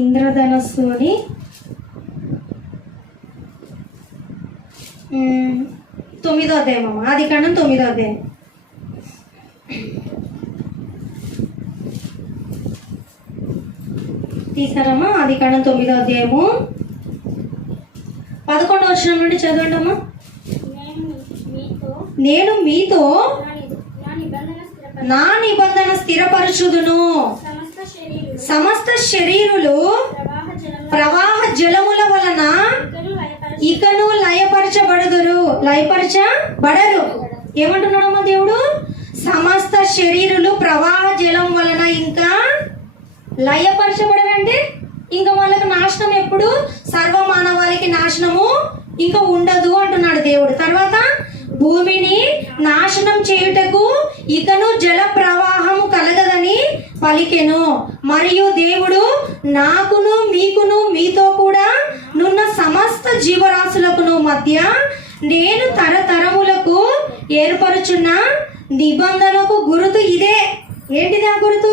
ఇంద్రధనుస్సు అని 9వ అధ్యాయం అమ్మ, ఆదికాండం 9వ అధ్యాయం. తీసారమ్మా? ఆదికాండం 9వ అధ్యాయము 11వ వచనం నుండి చదవండి అమ్మా. నేను మీతో నా నిబంధన స్థిరపరచుదును, సమస్త శరీరులు ప్రవాహ జలముల వలన ఇకను లయపరచబడరు. ఏమంటున్నాడమ్మా దేవుడు? సమస్త శరీరులు ప్రవాహ జలం వలన ఇంకా లయపరచబడరంటే ఇంకా వాళ్ళకి నాశనం ఎప్పుడు? సర్వ మానవాళికి నాశనము ఇంకా ఉండదు అంటున్నాడు దేవుడు. తర్వాత భూమిని నాశనం చేయుటకు ఇకను జల ప్రవాహము కలగదని పలికెను. మరియు దేవుడు నాకును మీకును మీతో కూడా నున్న సమస్త జీవరాశులకును మధ్య నేను తరతరములకు ఏర్పరుచున్న నిబంధనకు గురుతు ఇదే. ఏంటిది ఆ గుర్తు?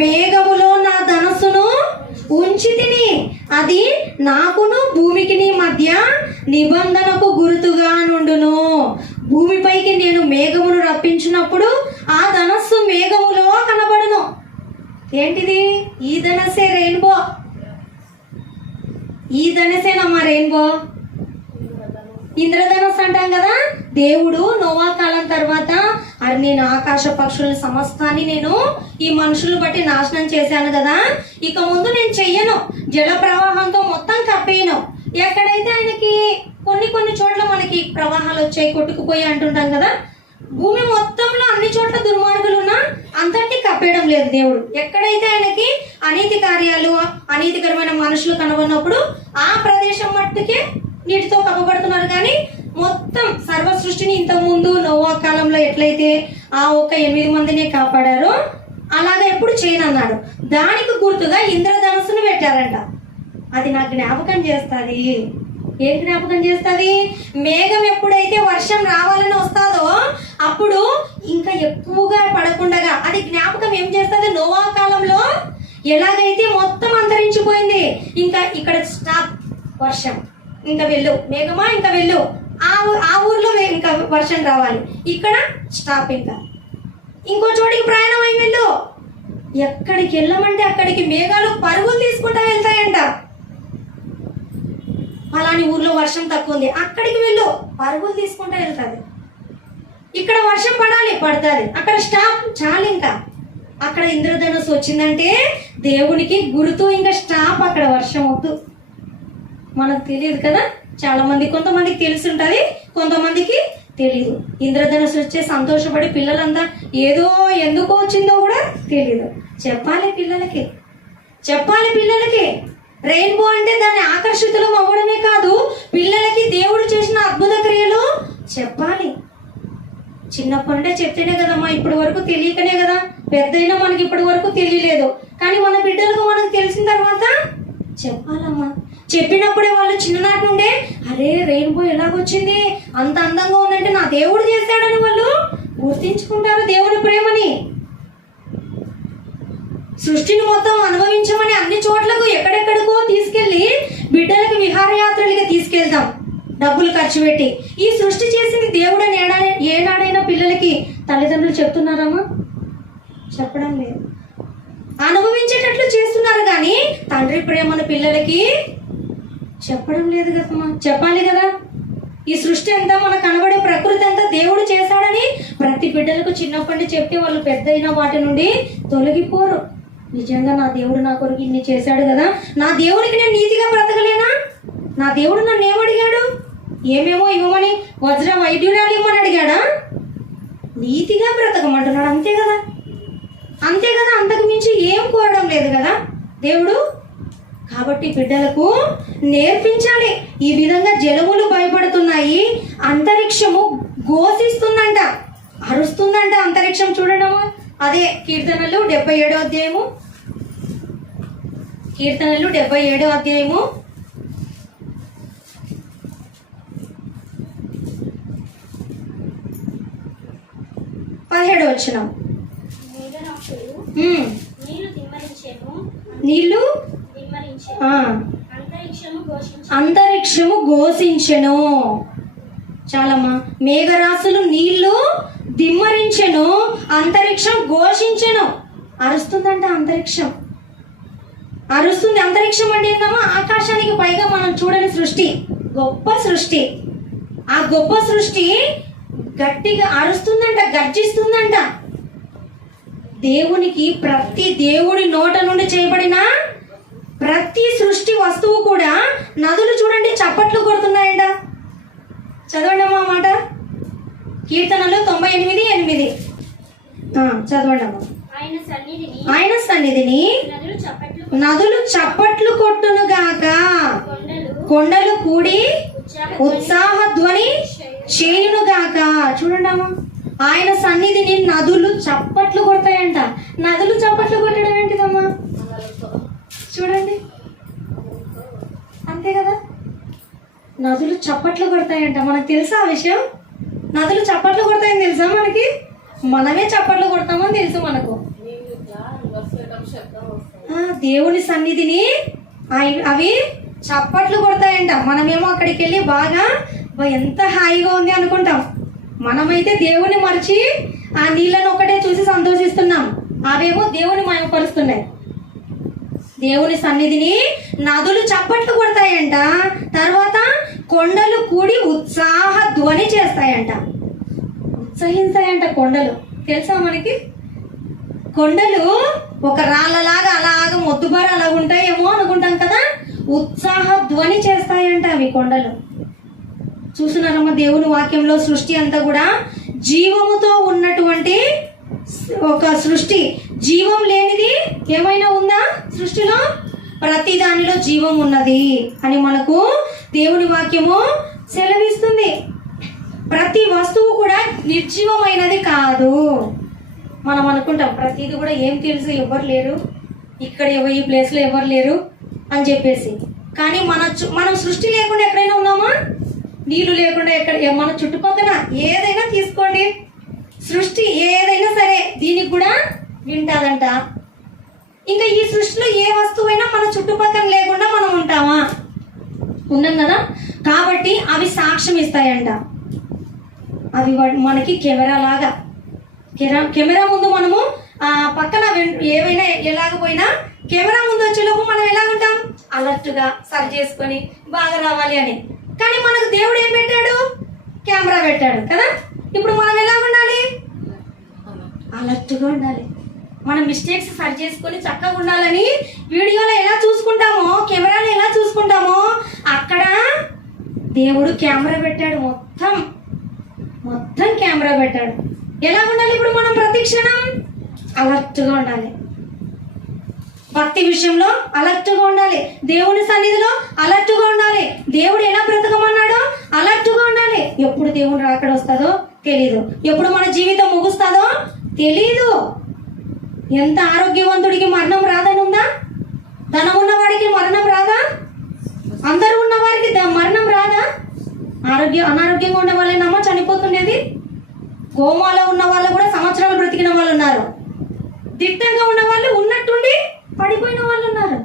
మేఘములో నా ధనస్సును ఉంచితిని, అది నాకును భూమికిని మధ్య నిబంధనకు గుర్తుగా నుండును. భూమిపైకి నేను మేఘమును రప్పించినప్పుడు ఆ ధనస్సు మేఘములో కనబడును. ఏంటిది? ఈ ధనస్సే రెయిన్బో. ఈ ధనస్సేనమ్మా రెయిన్బో. ఇంద్రధనుస్సు అంటాం కదా. దేవుడు నోవాహు కాలం తర్వాత నేను ఆకాశ పక్షుల సమస్తాన్ని నేను ఈ మనుషులను బట్టి నాశనం చేశాను కదా, ఇక ముందు నేను చెయ్యను, జల ప్రవాహంతో మొత్తం కప్పేయను. ఎక్కడైతే ఆయనకి కొన్ని చోట్ల మనకి ప్రవాహాలు వచ్చాయి, కొట్టుకుపోయి అంటుంటాం కదా, భూమి మొత్తంలో అన్ని చోట్ల దుర్మార్గులు ఉన్నా అంతటి కప్పేయడం లేదు దేవుడు. ఎక్కడైతే ఆయనకి అనీతి కార్యాలు, అనీతికరమైన మనుషులు కనుగొన్నప్పుడు ఆ ప్రదేశం మట్టుకే నీటితో కప్పబడుతున్నారు. కానీ మొత్తం సర్వ సృష్టిని ఇంతకు ముందు నోవాహు కాలంలో ఎట్లయితే ఆ ఒక్క 8 మందినే కాపాడారో అలాగే ఎప్పుడు చేయనన్నాడు. దానికి గుర్తుగా ఇంద్రధనుస్సును పెట్టారంట. అది నాకు జ్ఞాపకం చేస్తుంది. ఏం జ్ఞాపకం చేస్తుంది? మేఘం ఎప్పుడైతే వర్షం రావాలని వస్తుందో అప్పుడు ఇంకా ఎక్కువగా పడకుండా అది జ్ఞాపకం ఏం చేస్తుంది? నోవాహు కాలంలో ఎలాగైతే మొత్తం అంతరించిపోయింది, ఇంకా ఇక్కడ స్టాప్, వర్షం ఇంకా వెళ్ళు, మేఘమా ఇంకా వెళ్ళు, ఆ ఊర్లో ఇంకా వర్షం రావాలి, ఇక్కడ స్టాప్, ఇంకా ఇంకో చోటికి ప్రయాణం అయి వెళ్ళు. ఎక్కడికి వెళ్ళమంటే అక్కడికి మేఘాలు పరుగులు తీసుకుంటా వెళ్తాయంట. అలాని ఊర్లో వర్షం తక్కువ ఉంది, అక్కడికి వెళ్ళు, పరుగులు తీసుకుంటా వెళ్తాది. ఇక్కడ వర్షం పడాలి, పడుతుంది, అక్కడ స్టాప్, చాలు. ఇంకా అక్కడ ఇంద్రధనుస్సు వచ్చిందంటే దేవునికి గుర్తు, ఇంకా స్టాప్, అక్కడ వర్షం వద్దు. మనకు తెలియదు కదా, చాలా మంది, కొంతమందికి తెలిసి ఉంటుంది, కొంతమందికి తెలీదు. ఇంద్రధనుస్సు వచ్చే సంతోషపడి పిల్లలంతా ఏదో ఎందుకు వచ్చిందో కూడా తెలీదు. చెప్పాలి పిల్లలకి. రెయిన్బో అంటే దాన్ని ఆకర్షితులం అవ్వడమే కాదు, పిల్లలకి దేవుడు చేసిన అద్భుత క్రియలు చెప్పాలి. చిన్నప్పటి నుండే చెప్తేనే కదమ్మా, ఇప్పటి వరకు తెలియకనే కదా, పెద్దయినా మనకి ఇప్పటి వరకు తెలియలేదు. కానీ మన బిడ్డలకు మనకు తెలిసిన తర్వాత చెప్పాలమ్మా. చెప్పినప్పుడే వాళ్ళు చిన్ననాటి నుండే అరే రెయిన్బో ఎలాగొచ్చింది, అంత అందంగా ఉందంటే నా దేవుడు చేశాడని వాళ్ళు గుర్తించుకుంటారు దేవుని ప్రేమని. సృష్టిని మొత్తం అనుభవించమని అన్ని చోట్లకు ఎక్కడెక్కడికో తీసుకెళ్లి బిడ్డలకు విహారయాత్రలుగా తీసుకెళ్తాం డబ్బులు ఖర్చు పెట్టి. ఈ సృష్టి చేసింది దేవుడని ఏనాడైనా పిల్లలకి తల్లిదండ్రులు చెప్తున్నారమ్మా? చెప్పడం లేదు. అనుభవించేటట్లు చేస్తున్నారు కానీ తండ్రి ప్రేమను పిల్లలకి చెప్పడం లేదు కదమ్మా. చెప్పాలి కదా. ఈ సృష్టి అంతా మనకు కనబడే ప్రకృతి అంతా దేవుడు చేశాడని ప్రతి బిడ్డలకు చిన్నప్పటి చెప్తే వాళ్ళు పెద్ద అయిన వాటి నుండి తొలగిపోరు. నిజంగా నా దేవుడు నా కొరకు ఇన్ని చేశాడు కదా, నా దేవుడికి నేను నీతిగా బ్రతకలేనా, నా దేవుడు నన్ను ఏమడిగాడు, ఏమేమో ఇవ్వమని వజ్ర వైద్యురాలు ఇవ్వమని అడిగాడా? నీతిగా బ్రతకమంటున్నాడు, అంతే కదా. అంతకు మించి ఏం కోరడం లేదు కదా దేవుడు. కాబట్టి బిడ్డలకు నేర్పించాలి. ఈ విధంగా జలములు భయపడుతున్నాయి, అంతరిక్షము ఘోషిస్తుందంట, అరుస్తుందంట అంతరిక్షం. చూడడము అదే కీర్తనలు 77వ అధ్యాయము, కీర్తనలు 77వ అధ్యాయము 17వ వచనం. నీళ్లు అంతరిక్షము ఘోషించెను. చాలమ్మా. మేఘరాశులు నీళ్లు దిమ్మరించెను, అంతరిక్షం ఘోషించెను. అరుస్తుందంట అంతరిక్షం, అరుస్తుంది. అంతరిక్షం అంటే ఏందమ్మా? ఆకాశానికి పైగా మనం చూడని సృష్టి, గొప్ప సృష్టి. ఆ గొప్ప సృష్టి గట్టిగా అరుస్తుందంట, గర్జిస్తుందంట. దేవునికి ప్రతి దేవుడి నోట నుండి చేయబడిన ప్రతి సృష్టి వస్తువు కూడా, నదులు చూడండి చప్పట్లు కొడుతున్నాయంట. చదవండి అమ్మా మాట. కీర్తనలు 98:8 చదవండి అమ్మా. ఆయన సన్నిధిని నదులు చప్పట్లు కొట్టును గాక, కొండలు కూడి ఉత్సాహ ధ్వని చేయును గాక. చూడండి అమ్మా, ఆయన సన్నిధిని నదులు చప్పట్లు కొడతాయంట. నదులు చప్పట్లు కొట్టడం ఏంటిదమ్మా? చూడండి, అంతే కదా. నదులు చప్పట్లు కొడతాయంట. మనకు తెలుసా ఆ విషయం? నదులు చప్పట్లు కొడతాయని తెలుసా మనకి? మనమే చప్పట్లు కొడతామని తెలుసు మనకు. దేవుని సన్నిధిని అవి చప్పట్లు కొడతాయంట. మనమేమో అక్కడికి వెళ్ళి బాగా ఎంత హాయిగా ఉంది అనుకుంటాం. మనమైతే దేవుని మరిచి ఆ నీళ్ళను ఒకటే చూసి సంతోషిస్తున్నాం. అవేమో దేవుని మయమపరుస్తున్నాయి. దేవుని సన్నిధిని నదులు చప్పట్లు కొడతాయంట. తర్వాత కొండలు కూడి ఉత్సాహ ధ్వని చేస్తాయంట, ఉత్సహిస్తాయంట కొండలు. తెలుసా మనకి? కొండలు ఒక రాళ్ళలాగా అలాగా మొద్దుబారు అలా ఉంటాయేమో అనుకుంటాం కదా, ఉత్సాహ ధ్వని చేస్తాయంట అవి కొండలు. చూస్తున్నారమ్మా, దేవుని వాక్యంలో సృష్టి అంతా కూడా జీవముతో ఉన్నటువంటి ఒక సృష్టి. జీవం లేనిది ఏమైనా ఉందా సృష్టిలో? ప్రతి దానిలో జీవం ఉన్నది అని మనకు దేవుని వాక్యము సెలవిస్తుంది. ప్రతి వస్తువు కూడా నిర్జీవమైనది కాదు. మనం అనుకుంటాం ప్రతిది కూడా ఏం తెలుసు, ఎవరు లేరు ఇక్కడ, ఈ ప్లేస్లో ఎవరు లేరు అని చెప్పేసి. కానీ మనం సృష్టి లేకుండా ఎక్కడైనా ఉన్నామా? నీళ్లు లేకుండా ఎక్కడ, మన చుట్టుపక్కల ఏదైనా తీసుకోండి, సృష్టి ఏదైనా సరే దీనికి కూడా వింటాదంట. ఇంకా ఈ సృష్టిలో ఏ వస్తువైనా మన చుట్టుపక్కల లేకుండా మనం ఉంటామా? ఉన్నాం కదా. కాబట్టి అవి సాక్ష్యం ఇస్తాయంట. అవి మనకి కెమెరా లాగా. కెమెరా ముందు మనము పక్కన ఏవైనా ఎలాగపోయినా కెమెరా ముందు వచ్చేలోపు మనం ఎలాగుంటాం? అలర్ట్గా సరి చేసుకొని బాగా రావాలి అని. కానీ మనకు దేవుడు ఏం పెట్టాడు? కెమెరా పెట్టాడు కదా. ఇప్పుడు మనం ఎలా ఉండాలి? అలర్ట్గా ఉండాలి. మన మిస్టేక్స్ సరి చేసుకొని చక్కగా ఉండాలని వీడియోలో ఎలా చూసుకుంటామో, కెమెరాలో ఎలా చూసుకుంటామో, అక్కడ దేవుడు కెమెరా పెట్టాడు. మొత్తం కెమెరా పెట్టాడు. ఎలా ఉండాలి ఇప్పుడు మనం? ప్రతి క్షణం అలర్ట్గా ఉండాలి. భక్తి విషయంలో అలర్ట్గా ఉండాలి. దేవుని సన్నిధిలో అలర్ట్గా ఉండాలి. దేవుడు ఎలా బ్రతకమన్నాడో అలర్ట్గా ఉండాలి. ఎప్పుడు దేవుడు రాకడ వస్తుందో తెలీదు. ఎప్పుడు మన జీవితం ముగుస్తుందో తెలీదు. ఎంత ఆరోగ్యవంతుడికి మరణం రాదని ఉందా? ధనం ఉన్నవాడికి మరణం రాదా? అందరూ ఉన్న వారికి మరణం రాదా? అనారోగ్యంగా ఉండే వాళ్ళేనమ్మా చనిపోతుండేది. కోమాలో ఉన్న వాళ్ళు కూడా సంవత్సరాలు బ్రతికిన వాళ్ళు ఉన్నారు. దిట్టంగా ఉన్న వాళ్ళు ఉన్నట్టుండి పడిపోయిన వాళ్ళు ఉన్నారు.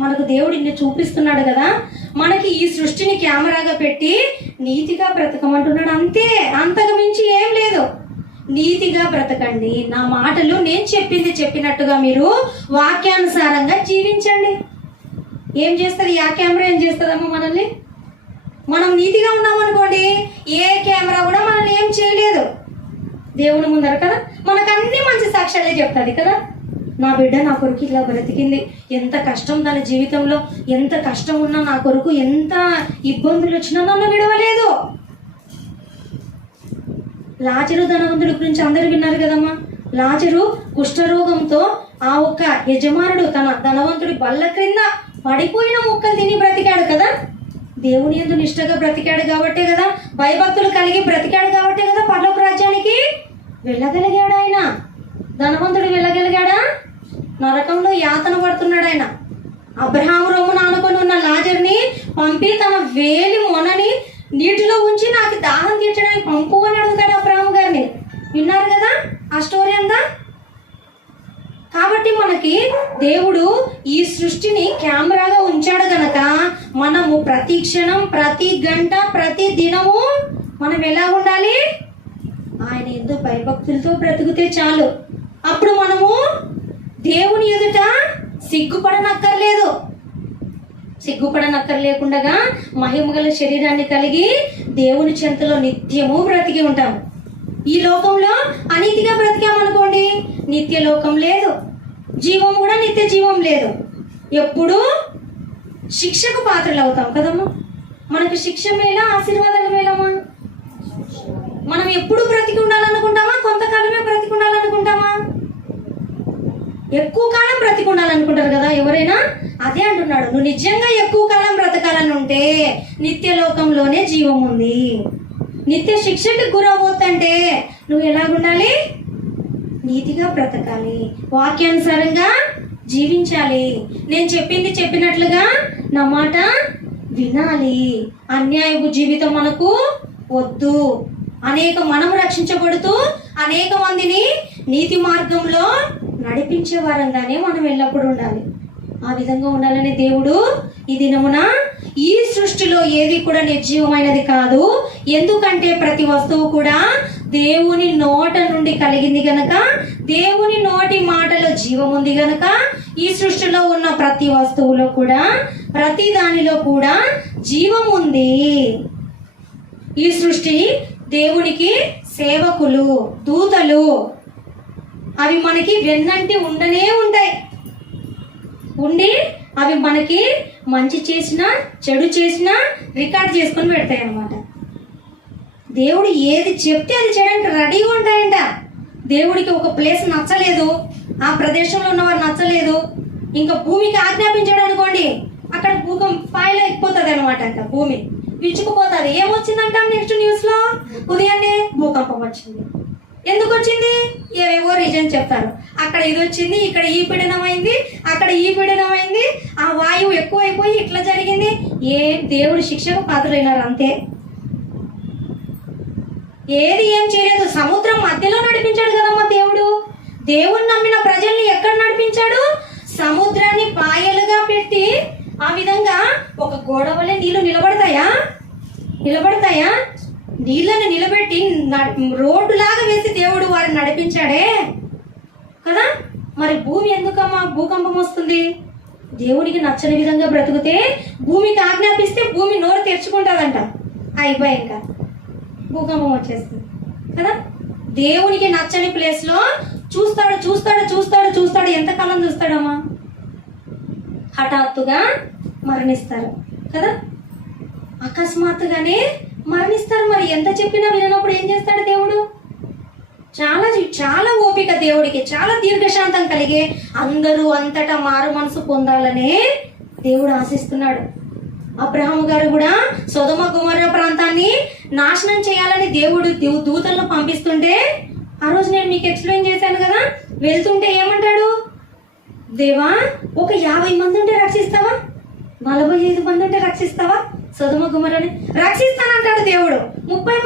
మనకు దేవుడు ఇన్ని చూపిస్తున్నాడు కదా, మనకి ఈ సృష్టిని కెమెరాగా పెట్టి నీతిగా బ్రతకమంటున్నాడు. అంతే, అంతకు మించి ఏం లేదు. నీతిగా బ్రతకండి, నా మాటలు నేను చెప్పింది చెప్పినట్టుగా మీరు వాక్యానుసారంగా జీవించండి. ఏం చేస్తుంది ఆ కెమెరా? ఏం చేస్తుందమ్మా మనల్ని? మనం నీతిగా ఉన్నాం అనుకోండి, ఏ కెమెరా కూడా మనల్ని ఏం చేయలేదు దేవుని ముందర కదా. మనకు అన్ని మంచి సాక్ష్యాలే చెప్తుంది కదా. నా బిడ్డ నా కొరకు ఇలా బ్రతికింది, ఎంత కష్టం తన జీవితంలో, ఎంత కష్టం ఉన్నా నా కొరకు, ఎంత ఇబ్బందులు వచ్చినా నన్ను విడవలేదు. లాజరు ధనవంతుడి గురించి అందరూ విన్నారు కదమ్మా. లాజరు కుష్ఠరోగంతో ఆ ఒక్క యజమానుడు తన ధనవంతుడి బల్ల క్రింద పడిపోయిన ముక్కలు తిని బ్రతికాడు కదా. దేవుని యందు నిష్ఠగా బ్రతికాడు కాబట్టే కదా, భయభక్తులు కలిగి బ్రతికాడు కాబట్టే కదా పరలోక రాజ్యానికి వెళ్ళగలిగాడు ఆయన. ధనవంతుడు వెళ్ళగలిగాడా? నరకంలో యాతన పడుతున్నాడు ఆయన. అబ్రహాము రొమ్మున ఆనుకొని ఉన్న లాజర్ని పంపి తన వేలి మొనని నీటిలో ఉంచి నాకు దాహం తీర్చడానికి పంపు అని అడుగుతాడు అబ్రహాము గారిని. విన్నారు కదా ఆ స్టోరీ అంతా. కాబట్టి మనకి దేవుడు ఈ సృష్టిని కెమెరాగా ఉంచాడు గనక మనము ప్రతి క్షణం, ప్రతి గంట, ప్రతి దినము మనం ఎలా ఉండాలి? ఆయన యందు భయభక్తులతో బ్రతికితే చాలు. అప్పుడు మనము దేవుని ఎదుట సిగ్గుపడనక్కర్లేకుండా మహిమగల శరీరాన్ని కలిగి దేవుని చెంతలో నిత్యము బ్రతికి ఉంటాము. ఈ లోకంలో అనీతిగా బ్రతికామనుకోండి, నిత్య లోకం లేదు, జీవం కూడా నిత్య జీవం లేదు. ఎప్పుడు శిక్షకు పాత్రలు అవుతాం కదమ్మా. మనకు శిక్ష మేలా, ఆశీర్వాదాలు మేలమ్మా? మనం ఎప్పుడు బ్రతికి ఉండాలనుకుంటామా? కొంతకాలమే బ్రతికి ఉండాలనుకుంటామా? ఎక్కువ కాలం బ్రతికి ఉండాలనుకుంటారు కదా ఎవరైనా. అదే అంటున్నాడు, నువ్వు నిజంగా ఎక్కువ కాలం బ్రతకాలని ఉంటే నిత్య లోకంలోనే జీవం ఉంది. నిత్య శిక్షకు గురవద్దంటే నువ్వు ఎలాగుండాలి? నీతిగా బ్రతకాలి, వాక్యానుసారంగా జీవించాలి, నేను చెప్పింది చెప్పినట్లుగా నా మాట వినాలి. అన్యాయపు జీవితం మనకు వద్దు. మనము రక్షించబడుతూ అనేక మందిని నీతి మార్గంలో నడిపించే వారంగానే మనం ఎల్లప్పుడూ ఉండాలి. ఆ విధంగా ఉండాలని దేవుడు ఈ దినమున ఈ సృష్టిలో ఏది కూడా నిర్జీవమైనది కాదు. ఎందుకంటే ప్రతి వస్తువు కూడా దేవుని నోట నుండి కలిగింది గనక, దేవుని నోటి మాటలో జీవం ఉంది గనక ఈ సృష్టిలో ఉన్న ప్రతి వస్తువులో కూడా, ప్రతి దానిలో కూడా జీవం ఉంది. ఈ సృష్టి దేవునికి సేవకులు, దూతలు. అవి మనకి వెన్నంటి ఉండనే ఉంటాయి. ఉండి అవి మనకి మంచి చేసినా చెడు చేసినా రికార్డ్ చేసుకొని పెడతాయి అన్నమాట. దేవుడు ఏది చెప్తే అది చేయడానికి రెడీగా ఉంటాయంట. దేవుడికి ఒక ప్లేస్ నచ్చలేదు, ఆ ప్రదేశంలో ఉన్నవారు నచ్చలేదు, ఇంకా భూమికి ఆజ్ఞాపించాడు అనుకోండి, అక్కడ పాయలో ఎక్కిపోతుంది అనమాట. అంట భూమి విచ్చుకుపోతుంది. ఏమొచ్చిందంట నెక్స్ట్ న్యూస్ లో? ఉదయాన్నే భూకంపం వచ్చింది. ఎందుకు వచ్చింది? ఏవేవో రీజన్ చెప్తారు. అక్కడ ఇది వచ్చింది, ఇక్కడ ఈ పీడనం అయింది, అక్కడ ఈ పీడనం అయింది, ఆ వాయువు ఎక్కువైపోయి ఇట్లా జరిగింది. దేవుడు శిక్షకు పాత్రులైనారు అంతే. ఏం చేయలేదు. సముద్రం మధ్యలో నడిపించాడు కదమ్మా దేవుడు. దేవుణ్ణి నమ్మిన ప్రజల్ని ఎక్కడ నడిపించాడు? సముద్రాన్ని పాయలుగా పెట్టి ఆ విధంగా ఒక గోడ వలె నీళ్లు నిలబడతాయా? నీళ్ళని నిలబెట్టి రోడ్డు లాగా వేసి దేవుడు వారిని నడిపించాడే కదా. మరి భూమి ఎందుకమ్మా భూకంపం వస్తుంది? దేవుడికి నచ్చని విధంగా బ్రతుకుతే భూమికి ఆజ్ఞాపిస్తే భూమి నోరు తెరుచుకుంటుందంట. అయిపోయి ఇంకా భూకంపం వచ్చేస్తుంది. కదా. దేవునికి నచ్చని ప్లేస్ లో చూస్తాడు చూస్తాడు చూస్తాడు చూస్తాడు, ఎంతకాలం చూస్తాడమ్మా? హఠాత్తుగా మరణిస్తారు కదా, అకస్మాత్తుగానే మరణిస్తారు. మరి ఎంత చెప్పినా వినప్పుడు ఏం చేస్తాడు దేవుడు? చాలా చాలా ఓపిక దేవుడికి, చాలా దీర్ఘశాంతం కలిగే అందరూ అంతటా మారు మనసు పొందాలనే దేవుడు ఆశిస్తున్నాడు. అబ్రహాము గారు కూడా సొదొమ గొమొర్రా ప్రాంతాన్ని నాశనం చేయాలని దేవుడు దూతలను పంపిస్తుంటే, ఆ రోజు నేను మీకు ఎక్స్ప్లెయిన్ చేశాను కదా, వెళ్తుంటే ఏమంటాడు? దేవా, ఒక 50 మంది ఉంటే రక్షిస్తావా? 45 మంది ఉంటే రక్షిస్తావా? సొదొమ గొమొర్రాని రక్షిస్తానంటాడు దేవుడు. 30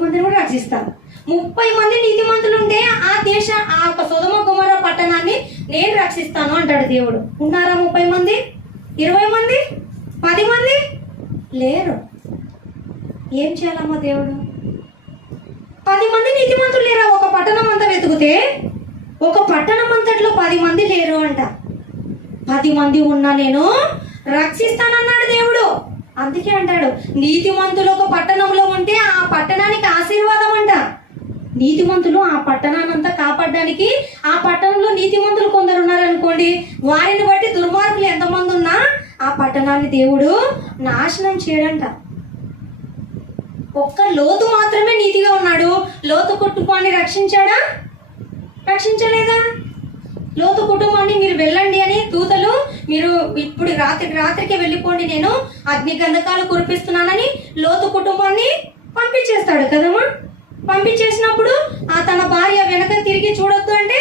మందిని కూడా రక్షిస్తాను. 30 మంది నీతిమంతులు ఉంటే ఆ సొదొమ గొమొర్రా పట్టణాన్ని నేను రక్షిస్తాను అంటాడు దేవుడు. ఉన్నారా 30 మంది? 20 మంది? 10 మంది? లేరు. ఏం చేయాలమ్మా దేవుడు? 10 మంది నీతిమంతులు లేరా? ఒక పట్టణం అంతా వెతుకుతే ఒక పట్టణం అంతట్లో 10 మంది లేరు అంట. 10 మంది ఉన్నా నేను రక్షిస్తానన్నాడు దేవుడు. అందుకే అంటాడు, నీతిమంతులు ఒక పట్టణంలో ఉంటే ఆ పట్టణానికి ఆశీర్వాదం అంట. నీతిమంతులు ఆ పట్టణాన్నంతా కాపాడడానికి, ఆ పట్టణంలో నీతిమంతులు కొందరు ఉన్నారనుకోండి, వారిని బట్టి దుర్మార్గులు ఎంతమంది ఉన్నా ఆ పట్టణాన్ని దేవుడు నాశనం చేయడంట. ఒక్క లోతు మాత్రమే నీతిగా ఉన్నాడు. లోతు కుటుంబాన్ని రక్షించాడా? రక్షించలేదా? లోతు కుటుంబాన్ని మీరు వెళ్ళండి అని దూతలు, మీరు ఇప్పుడు రాత్రికి వెళ్ళిపోండి, నేను అగ్ని గంధకాలు కురిపిస్తున్నానని లోతు కుటుంబాన్ని పంపించేస్తాడు కదమ్మా. పంపించేసినప్పుడు తన భార్య వెనక తిరిగి చూడొద్దు అంటే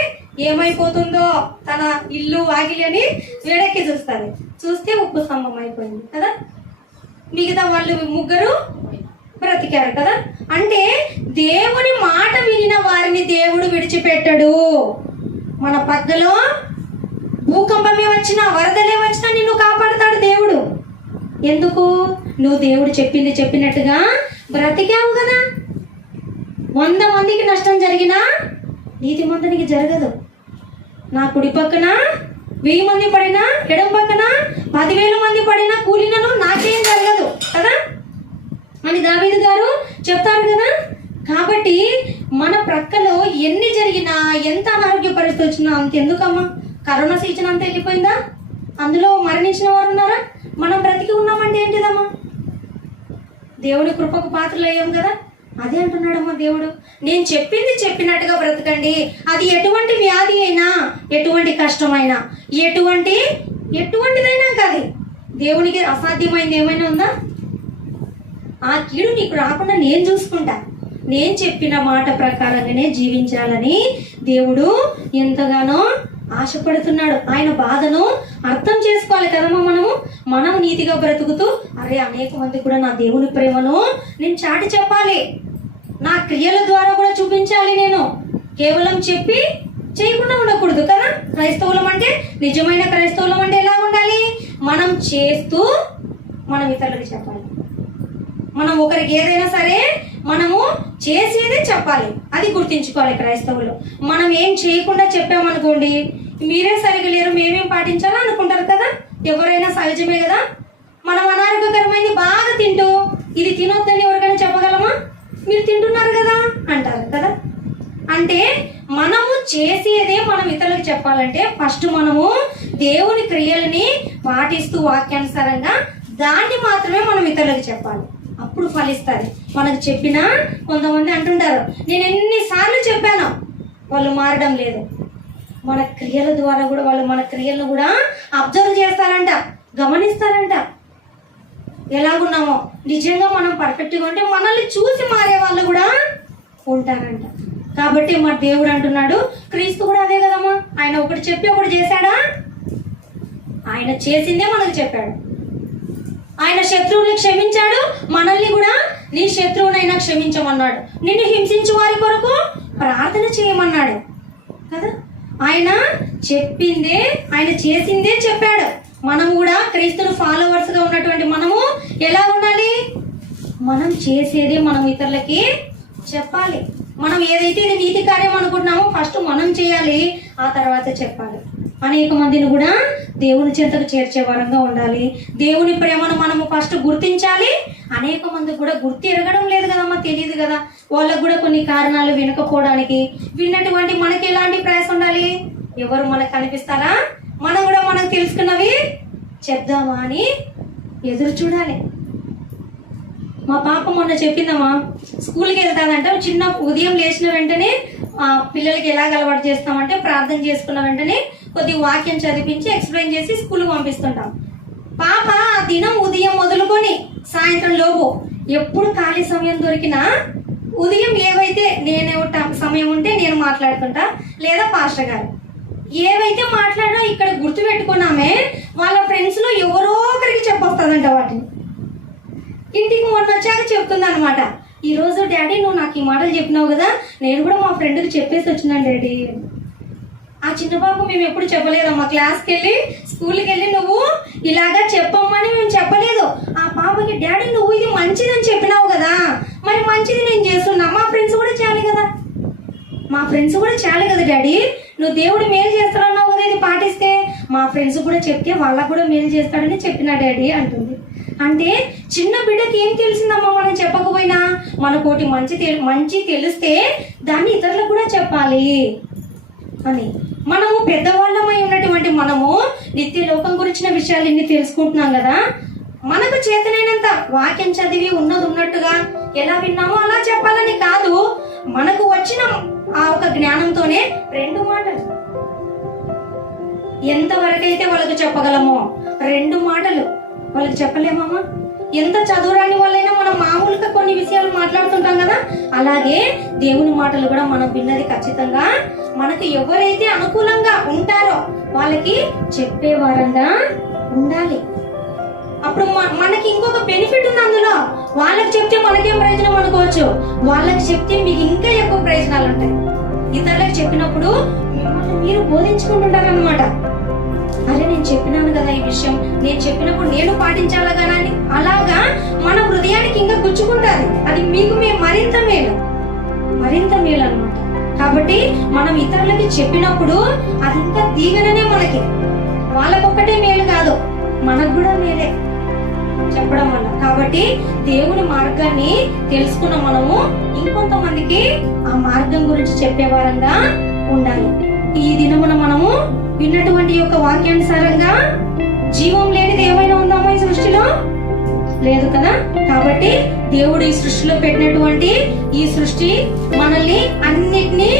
ఏమైపోతుందో, తన ఇల్లు వాకిలి అని వేడెక్కి చూస్తారు. చూస్తే ఉప్పు స్తంభం అయిపోయింది కదా. మిగతా వాళ్ళు 3 బ్రతికారు కదా. అంటే దేవుని మాట వినిన వారిని దేవుడు విడిచిపెట్టడు. మన పక్కలో భూకంపమే వచ్చినా, వరదలే వచ్చినా నిన్ను కాపాడుతాడు దేవుడు. ఎందుకు? నువ్వు దేవుడు చెప్పింది చెప్పినట్టుగా బ్రతికావు కదా. 100 మందికి నష్టం జరిగినా నీతిమంతునికి జరగదు. నా కుడి పక్కన 1000 మంది పడినా, ఎడమ పక్కన 10,000 మంది పడినా కూలినను నాకేం జరగదు కదా అని దావీదు గారు చెప్తారు కదా. కాబట్టి మన ప్రక్కలో ఎన్ని జరిగినా, ఎంత అనారోగ్య పరిస్థితి వచ్చినా అంతెందుకమ్మా? కరోనా సీజన్ అంతా వెళ్ళిపోయిందా? అందులో మరణించిన వారు ఉన్నారా? మనం బ్రతికి ఉన్నామంటే ఏంటిదమ్మా? దేవుడి కృపకు పాత్రలు అయ్యాం కదా. అదే అంటున్నాడమ్మా దేవుడు, నేను చెప్పింది చెప్పినట్టుగా బ్రతకండి. అది ఎటువంటి వ్యాధి అయినా, ఎటువంటి కష్టమైనా, ఎటువంటిదైనా కాదు, దేవునికి అసాధ్యమైంది ఏమైనా ఉందా? ఆ కీడు నీకు రాకుండా నేను చూసుకుంటా. నేను చెప్పిన మాట ప్రకారంగానే జీవించాలని దేవుడు ఎంతగానో ఆశపడుతున్నాడు. ఆయన బాధను అర్థం చేసుకోవాలి కదమ్మా. మనం నీతిగా బ్రతుకుతూ, అరే అనేక మంది కూడా నా దేవుని ప్రేమను నేను చాటి చెప్పాలి, నా క్రియల ద్వారా కూడా చూపించాలి. నేను కేవలం చెప్పి చేయకుండా ఉండకూడదు కదా. క్రైస్తవులం అంటే, నిజమైన క్రైస్తవులం అంటే ఎలా ఉండాలి? మనం చేస్తూ మనం ఇతరులకు చెప్పాలి. మనం ఒకరికి ఏదైనా సరే మనము చేసేదే చెప్పాలి, అది గుర్తించుకోవాలి క్రైస్తవులు. మనం ఏం చేయకుండా చెప్పామనుకోండి, మీరే సరిగా లేరు, మేమేం పాటించాలో అనుకుంటారు కదా. ఎవరైనా సహజమే కదా. మనం అనారోగ్యకరమైంది బాగా తింటూ ఇది తినొద్దని ఎవరికైనా చెప్పగలమా? మీరు తింటున్నారు కదా అంటారు కదా. అంటే మనము చేసేదే మనం ఇతరులకు చెప్పాలంటే ఫస్ట్ మనము దేవుని క్రియలని పాటిస్తూ వాక్యానుసారంగా దాన్ని మాత్రమే మనం ఇతరులకు చెప్పాలి. అప్పుడు ఫలిస్తుంది. మనకు చెప్పినా కొంతమంది అంటుంటారు, నేను ఎన్నిసార్లు చెప్పాను, వాళ్ళు మారడం లేదు. మన క్రియల ద్వారా కూడా వాళ్ళు మన క్రియలను కూడా అబ్జర్వ్ చేస్తారంట, గమనిస్తారంట. ఎలాగున్నామో నిజంగా మనం పర్ఫెక్ట్గా ఉంటే మనల్ని చూసి మారే వాళ్ళు కూడా ఉంటారంట. కాబట్టి మా దేవుడు అంటున్నాడు, క్రీస్తు కూడా అదే కదమ్మా. ఆయన ఒకటి చెప్పి ఒకటి చేశాడా? ఆయన చేసిందే మనకు చెప్పాడు. ఆయన శత్రువుని క్షమించాడు, మనల్ని కూడా నీ శత్రువునైనా క్షమించమన్నాడు. నిన్ను హింసించు వారి కొరకు ప్రార్థన చేయమన్నాడు కదా. ఆయన చెప్పిందే, ఆయన చేసిందే చెప్పాడు. మనం కూడా క్రీస్తును ఫాలోవర్స్ గా ఉన్నటువంటి మనము ఎలా ఉండాలి? మనం చేసేదే మనం ఇతరులకి చెప్పాలి. మనం ఏదైతే ఇది నీతి కార్యం అనుకుంటున్నామో ఫస్ట్ మనం చేయాలి, ఆ తర్వాత చెప్పాలి. అనేక మందిని కూడా దేవుని చెంతకు చేర్చే వరంగా ఉండాలి. దేవుని ప్రేమను మనము ఫస్ట్ గుర్తించాలి. అనేక మంది కూడా గుర్తు ఎరగడం లేదు కదమ్మా, తెలియదు కదా. వాళ్ళకు కూడా కొన్ని కారణాలు వినకపోవడానికి. విన్నటువంటి మనకి ఎలాంటి ప్రయాసం ఉండాలి? ఎవరు మనకు కనిపిస్తారా, మనం కూడా మనకు తెలుసుకున్నవి చెప్దామా అని ఎదురు చూడాలి. మా పాప మొన్న చెప్పిందమ్మా, స్కూల్కి వెళ్తాదంట. చిన్న ఉదయం లేచిన వెంటనే పిల్లలకి ఎలాగ అలవాటు చేస్తామంటే, ప్రార్థన చేసుకున్న వెంటనే కొద్ది వాక్యం చదివించి ఎక్స్ప్లెయిన్ చేసి స్కూల్కి పంపిస్తుంటాం. పాప ఆ దినం ఉదయం మొదలుకొని సాయంత్రం లోపు ఎప్పుడు ఖాళీ సమయం దొరికినా ఉదయం ఏవైతే సమయం ఉంటే నేను మాట్లాడుతుంటా, లేదా పాస్టర్ గారు ఏవైతే మాట్లాడినా ఇక్కడ గుర్తు పెట్టుకున్నామే, వాళ్ళ ఫ్రెండ్స్ లో ఎవరో ఒకరికి చెప్పొస్తుందంట. వాటిని ఇంటికి మొన్న వచ్చాక చెప్తుంది అనమాట, ఈ రోజు డాడీ నువ్వు నాకు ఈ మాటలు చెప్పినావు కదా, నేను కూడా మా ఫ్రెండ్కి చెప్పేసి వచ్చినాను డాడీ. ఆ చిన్న బాబు మేము ఎప్పుడు చెప్పలేదమ్మా, క్లాస్కి వెళ్ళి స్కూల్కి వెళ్ళి నువ్వు ఇలాగా చెప్పమ్మని మేము చెప్పలేదు. ఆ పాపకి డాడీ నువ్వు ఇది మంచిదని చెప్పినావు కదా, మరి మంచిది నేను చేస్తున్నా, మా ఫ్రెండ్స్ కూడా చేయాలి కదా డాడీ, నువ్వు దేవుడు మేలు చేస్తాడన్నావు కదా, ఇది పాటిస్తే మా ఫ్రెండ్స్ కూడా చెప్తే వాళ్ళకు కూడా మేలు చేస్తాడని చెప్పినా డాడీ అంటుంది. అంటే చిన్న బిడ్డకి ఏం తెలిసిందమ్మా, మనం చెప్పకపోయినా మనకోటి మంచి తెలిస్తే దాన్ని ఇతరులకు కూడా చెప్పాలి అని. మనము పెద్దవాళ్ళమై ఉన్నటువంటి మనము నిత్య లోకం గురించిన విషయాలు ఇన్ని తెలుసుకుంటున్నాం కదా, మనకు చేతనైనంత వాక్యం చదివి ఉన్నట్టుగా ఎలా విన్నామో అలా చెప్పాలని కాదు, మనకు వచ్చిన ఆ ఒక జ్ఞానంతోనే 2 మాటలు ఎంతవరకైతే వాళ్ళకు చెప్పగలమో 2 మాటలు వాళ్ళకి చెప్పలేమమ్మా. ఎంత చదువురాని వాళ్ళైనా మనం మామూలుగా కొన్ని విషయాలు మాట్లాడుతుంటాం కదా, అలాగే దేవుని మాటలు కూడా మనం విన్నది ఖచ్చితంగా మనకు ఎవరైతే అనుకూలంగా ఉంటారో వాళ్ళకి చెప్పేవారంగా ఉండాలి. అప్పుడు మనకి ఇంకొక బెనిఫిట్ ఉంది అందులో. వాళ్ళకి చెప్తే మనకేం ప్రయోజనం అనుకోవచ్చు, వాళ్ళకి చెప్తే మీకు ఇంకా ఎక్కువ ప్రయోజనాలు ఉంటాయి. ఇతరులకు చెప్పినప్పుడు మిమ్మల్ని మీరు బోధించుకుంటుంటారు అనమాట. అరే నేను చెప్పినాను కదా ఈ విషయం, నేను చెప్పినప్పుడు నేను పాటించాలా కదా అని అలాగా మన హృదయానికి ఇంకా గుచ్చుకుంటారు. అది మీకు మరింత మేలు అన్నమాట. కాబట్టి మనం ఇతరులకి చెప్పినప్పుడు అది ఇంకా దీవెననే మనకి. వాళ్ళకొక్కటే మేలు కాదు, మనకు కూడా మేలే చెప్పడం వల్ల. కాబట్టి దేవుని మార్గాన్ని తెలుసుకున్న మనము ఇంకొంతమందికి ఆ మార్గం గురించి చెప్పేవారంగా ఉండాలి. ఈ దినమున మనము విన్నటువంటి యొక్క వాక్యానుసారంగా జీవం లేనిది ఏమైనా ఉందామా ఈ సృష్టిలో? లేదు కదా. కాబట్టి దేవుడు ఈ సృష్టిలో పెట్టినటువంటి ఈ సృష్టి మనల్ని అన్నిటినీ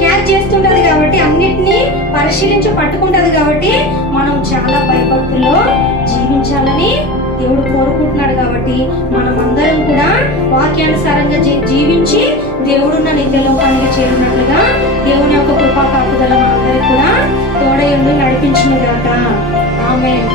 క్యాచ్ చేస్తుంటది కాబట్టి, అన్నిటినీ పరిశీలించి పట్టుకుంటది కాబట్టి మనం చాలా భయభక్తుల్లో జీవించాలని దేవుడు కోరుకుంటున్నాడు. కాబట్టి మనం అందరం కూడా వాక్యానుసారంగా జీవించి దేవుడున్న నిత్యలోకానికి చేరినట్లుగా దేవుని యొక్క కృపా కాపుదల మనందరికీ కూడా తోడయుండి నడిపించును గాక. ఆమేన్.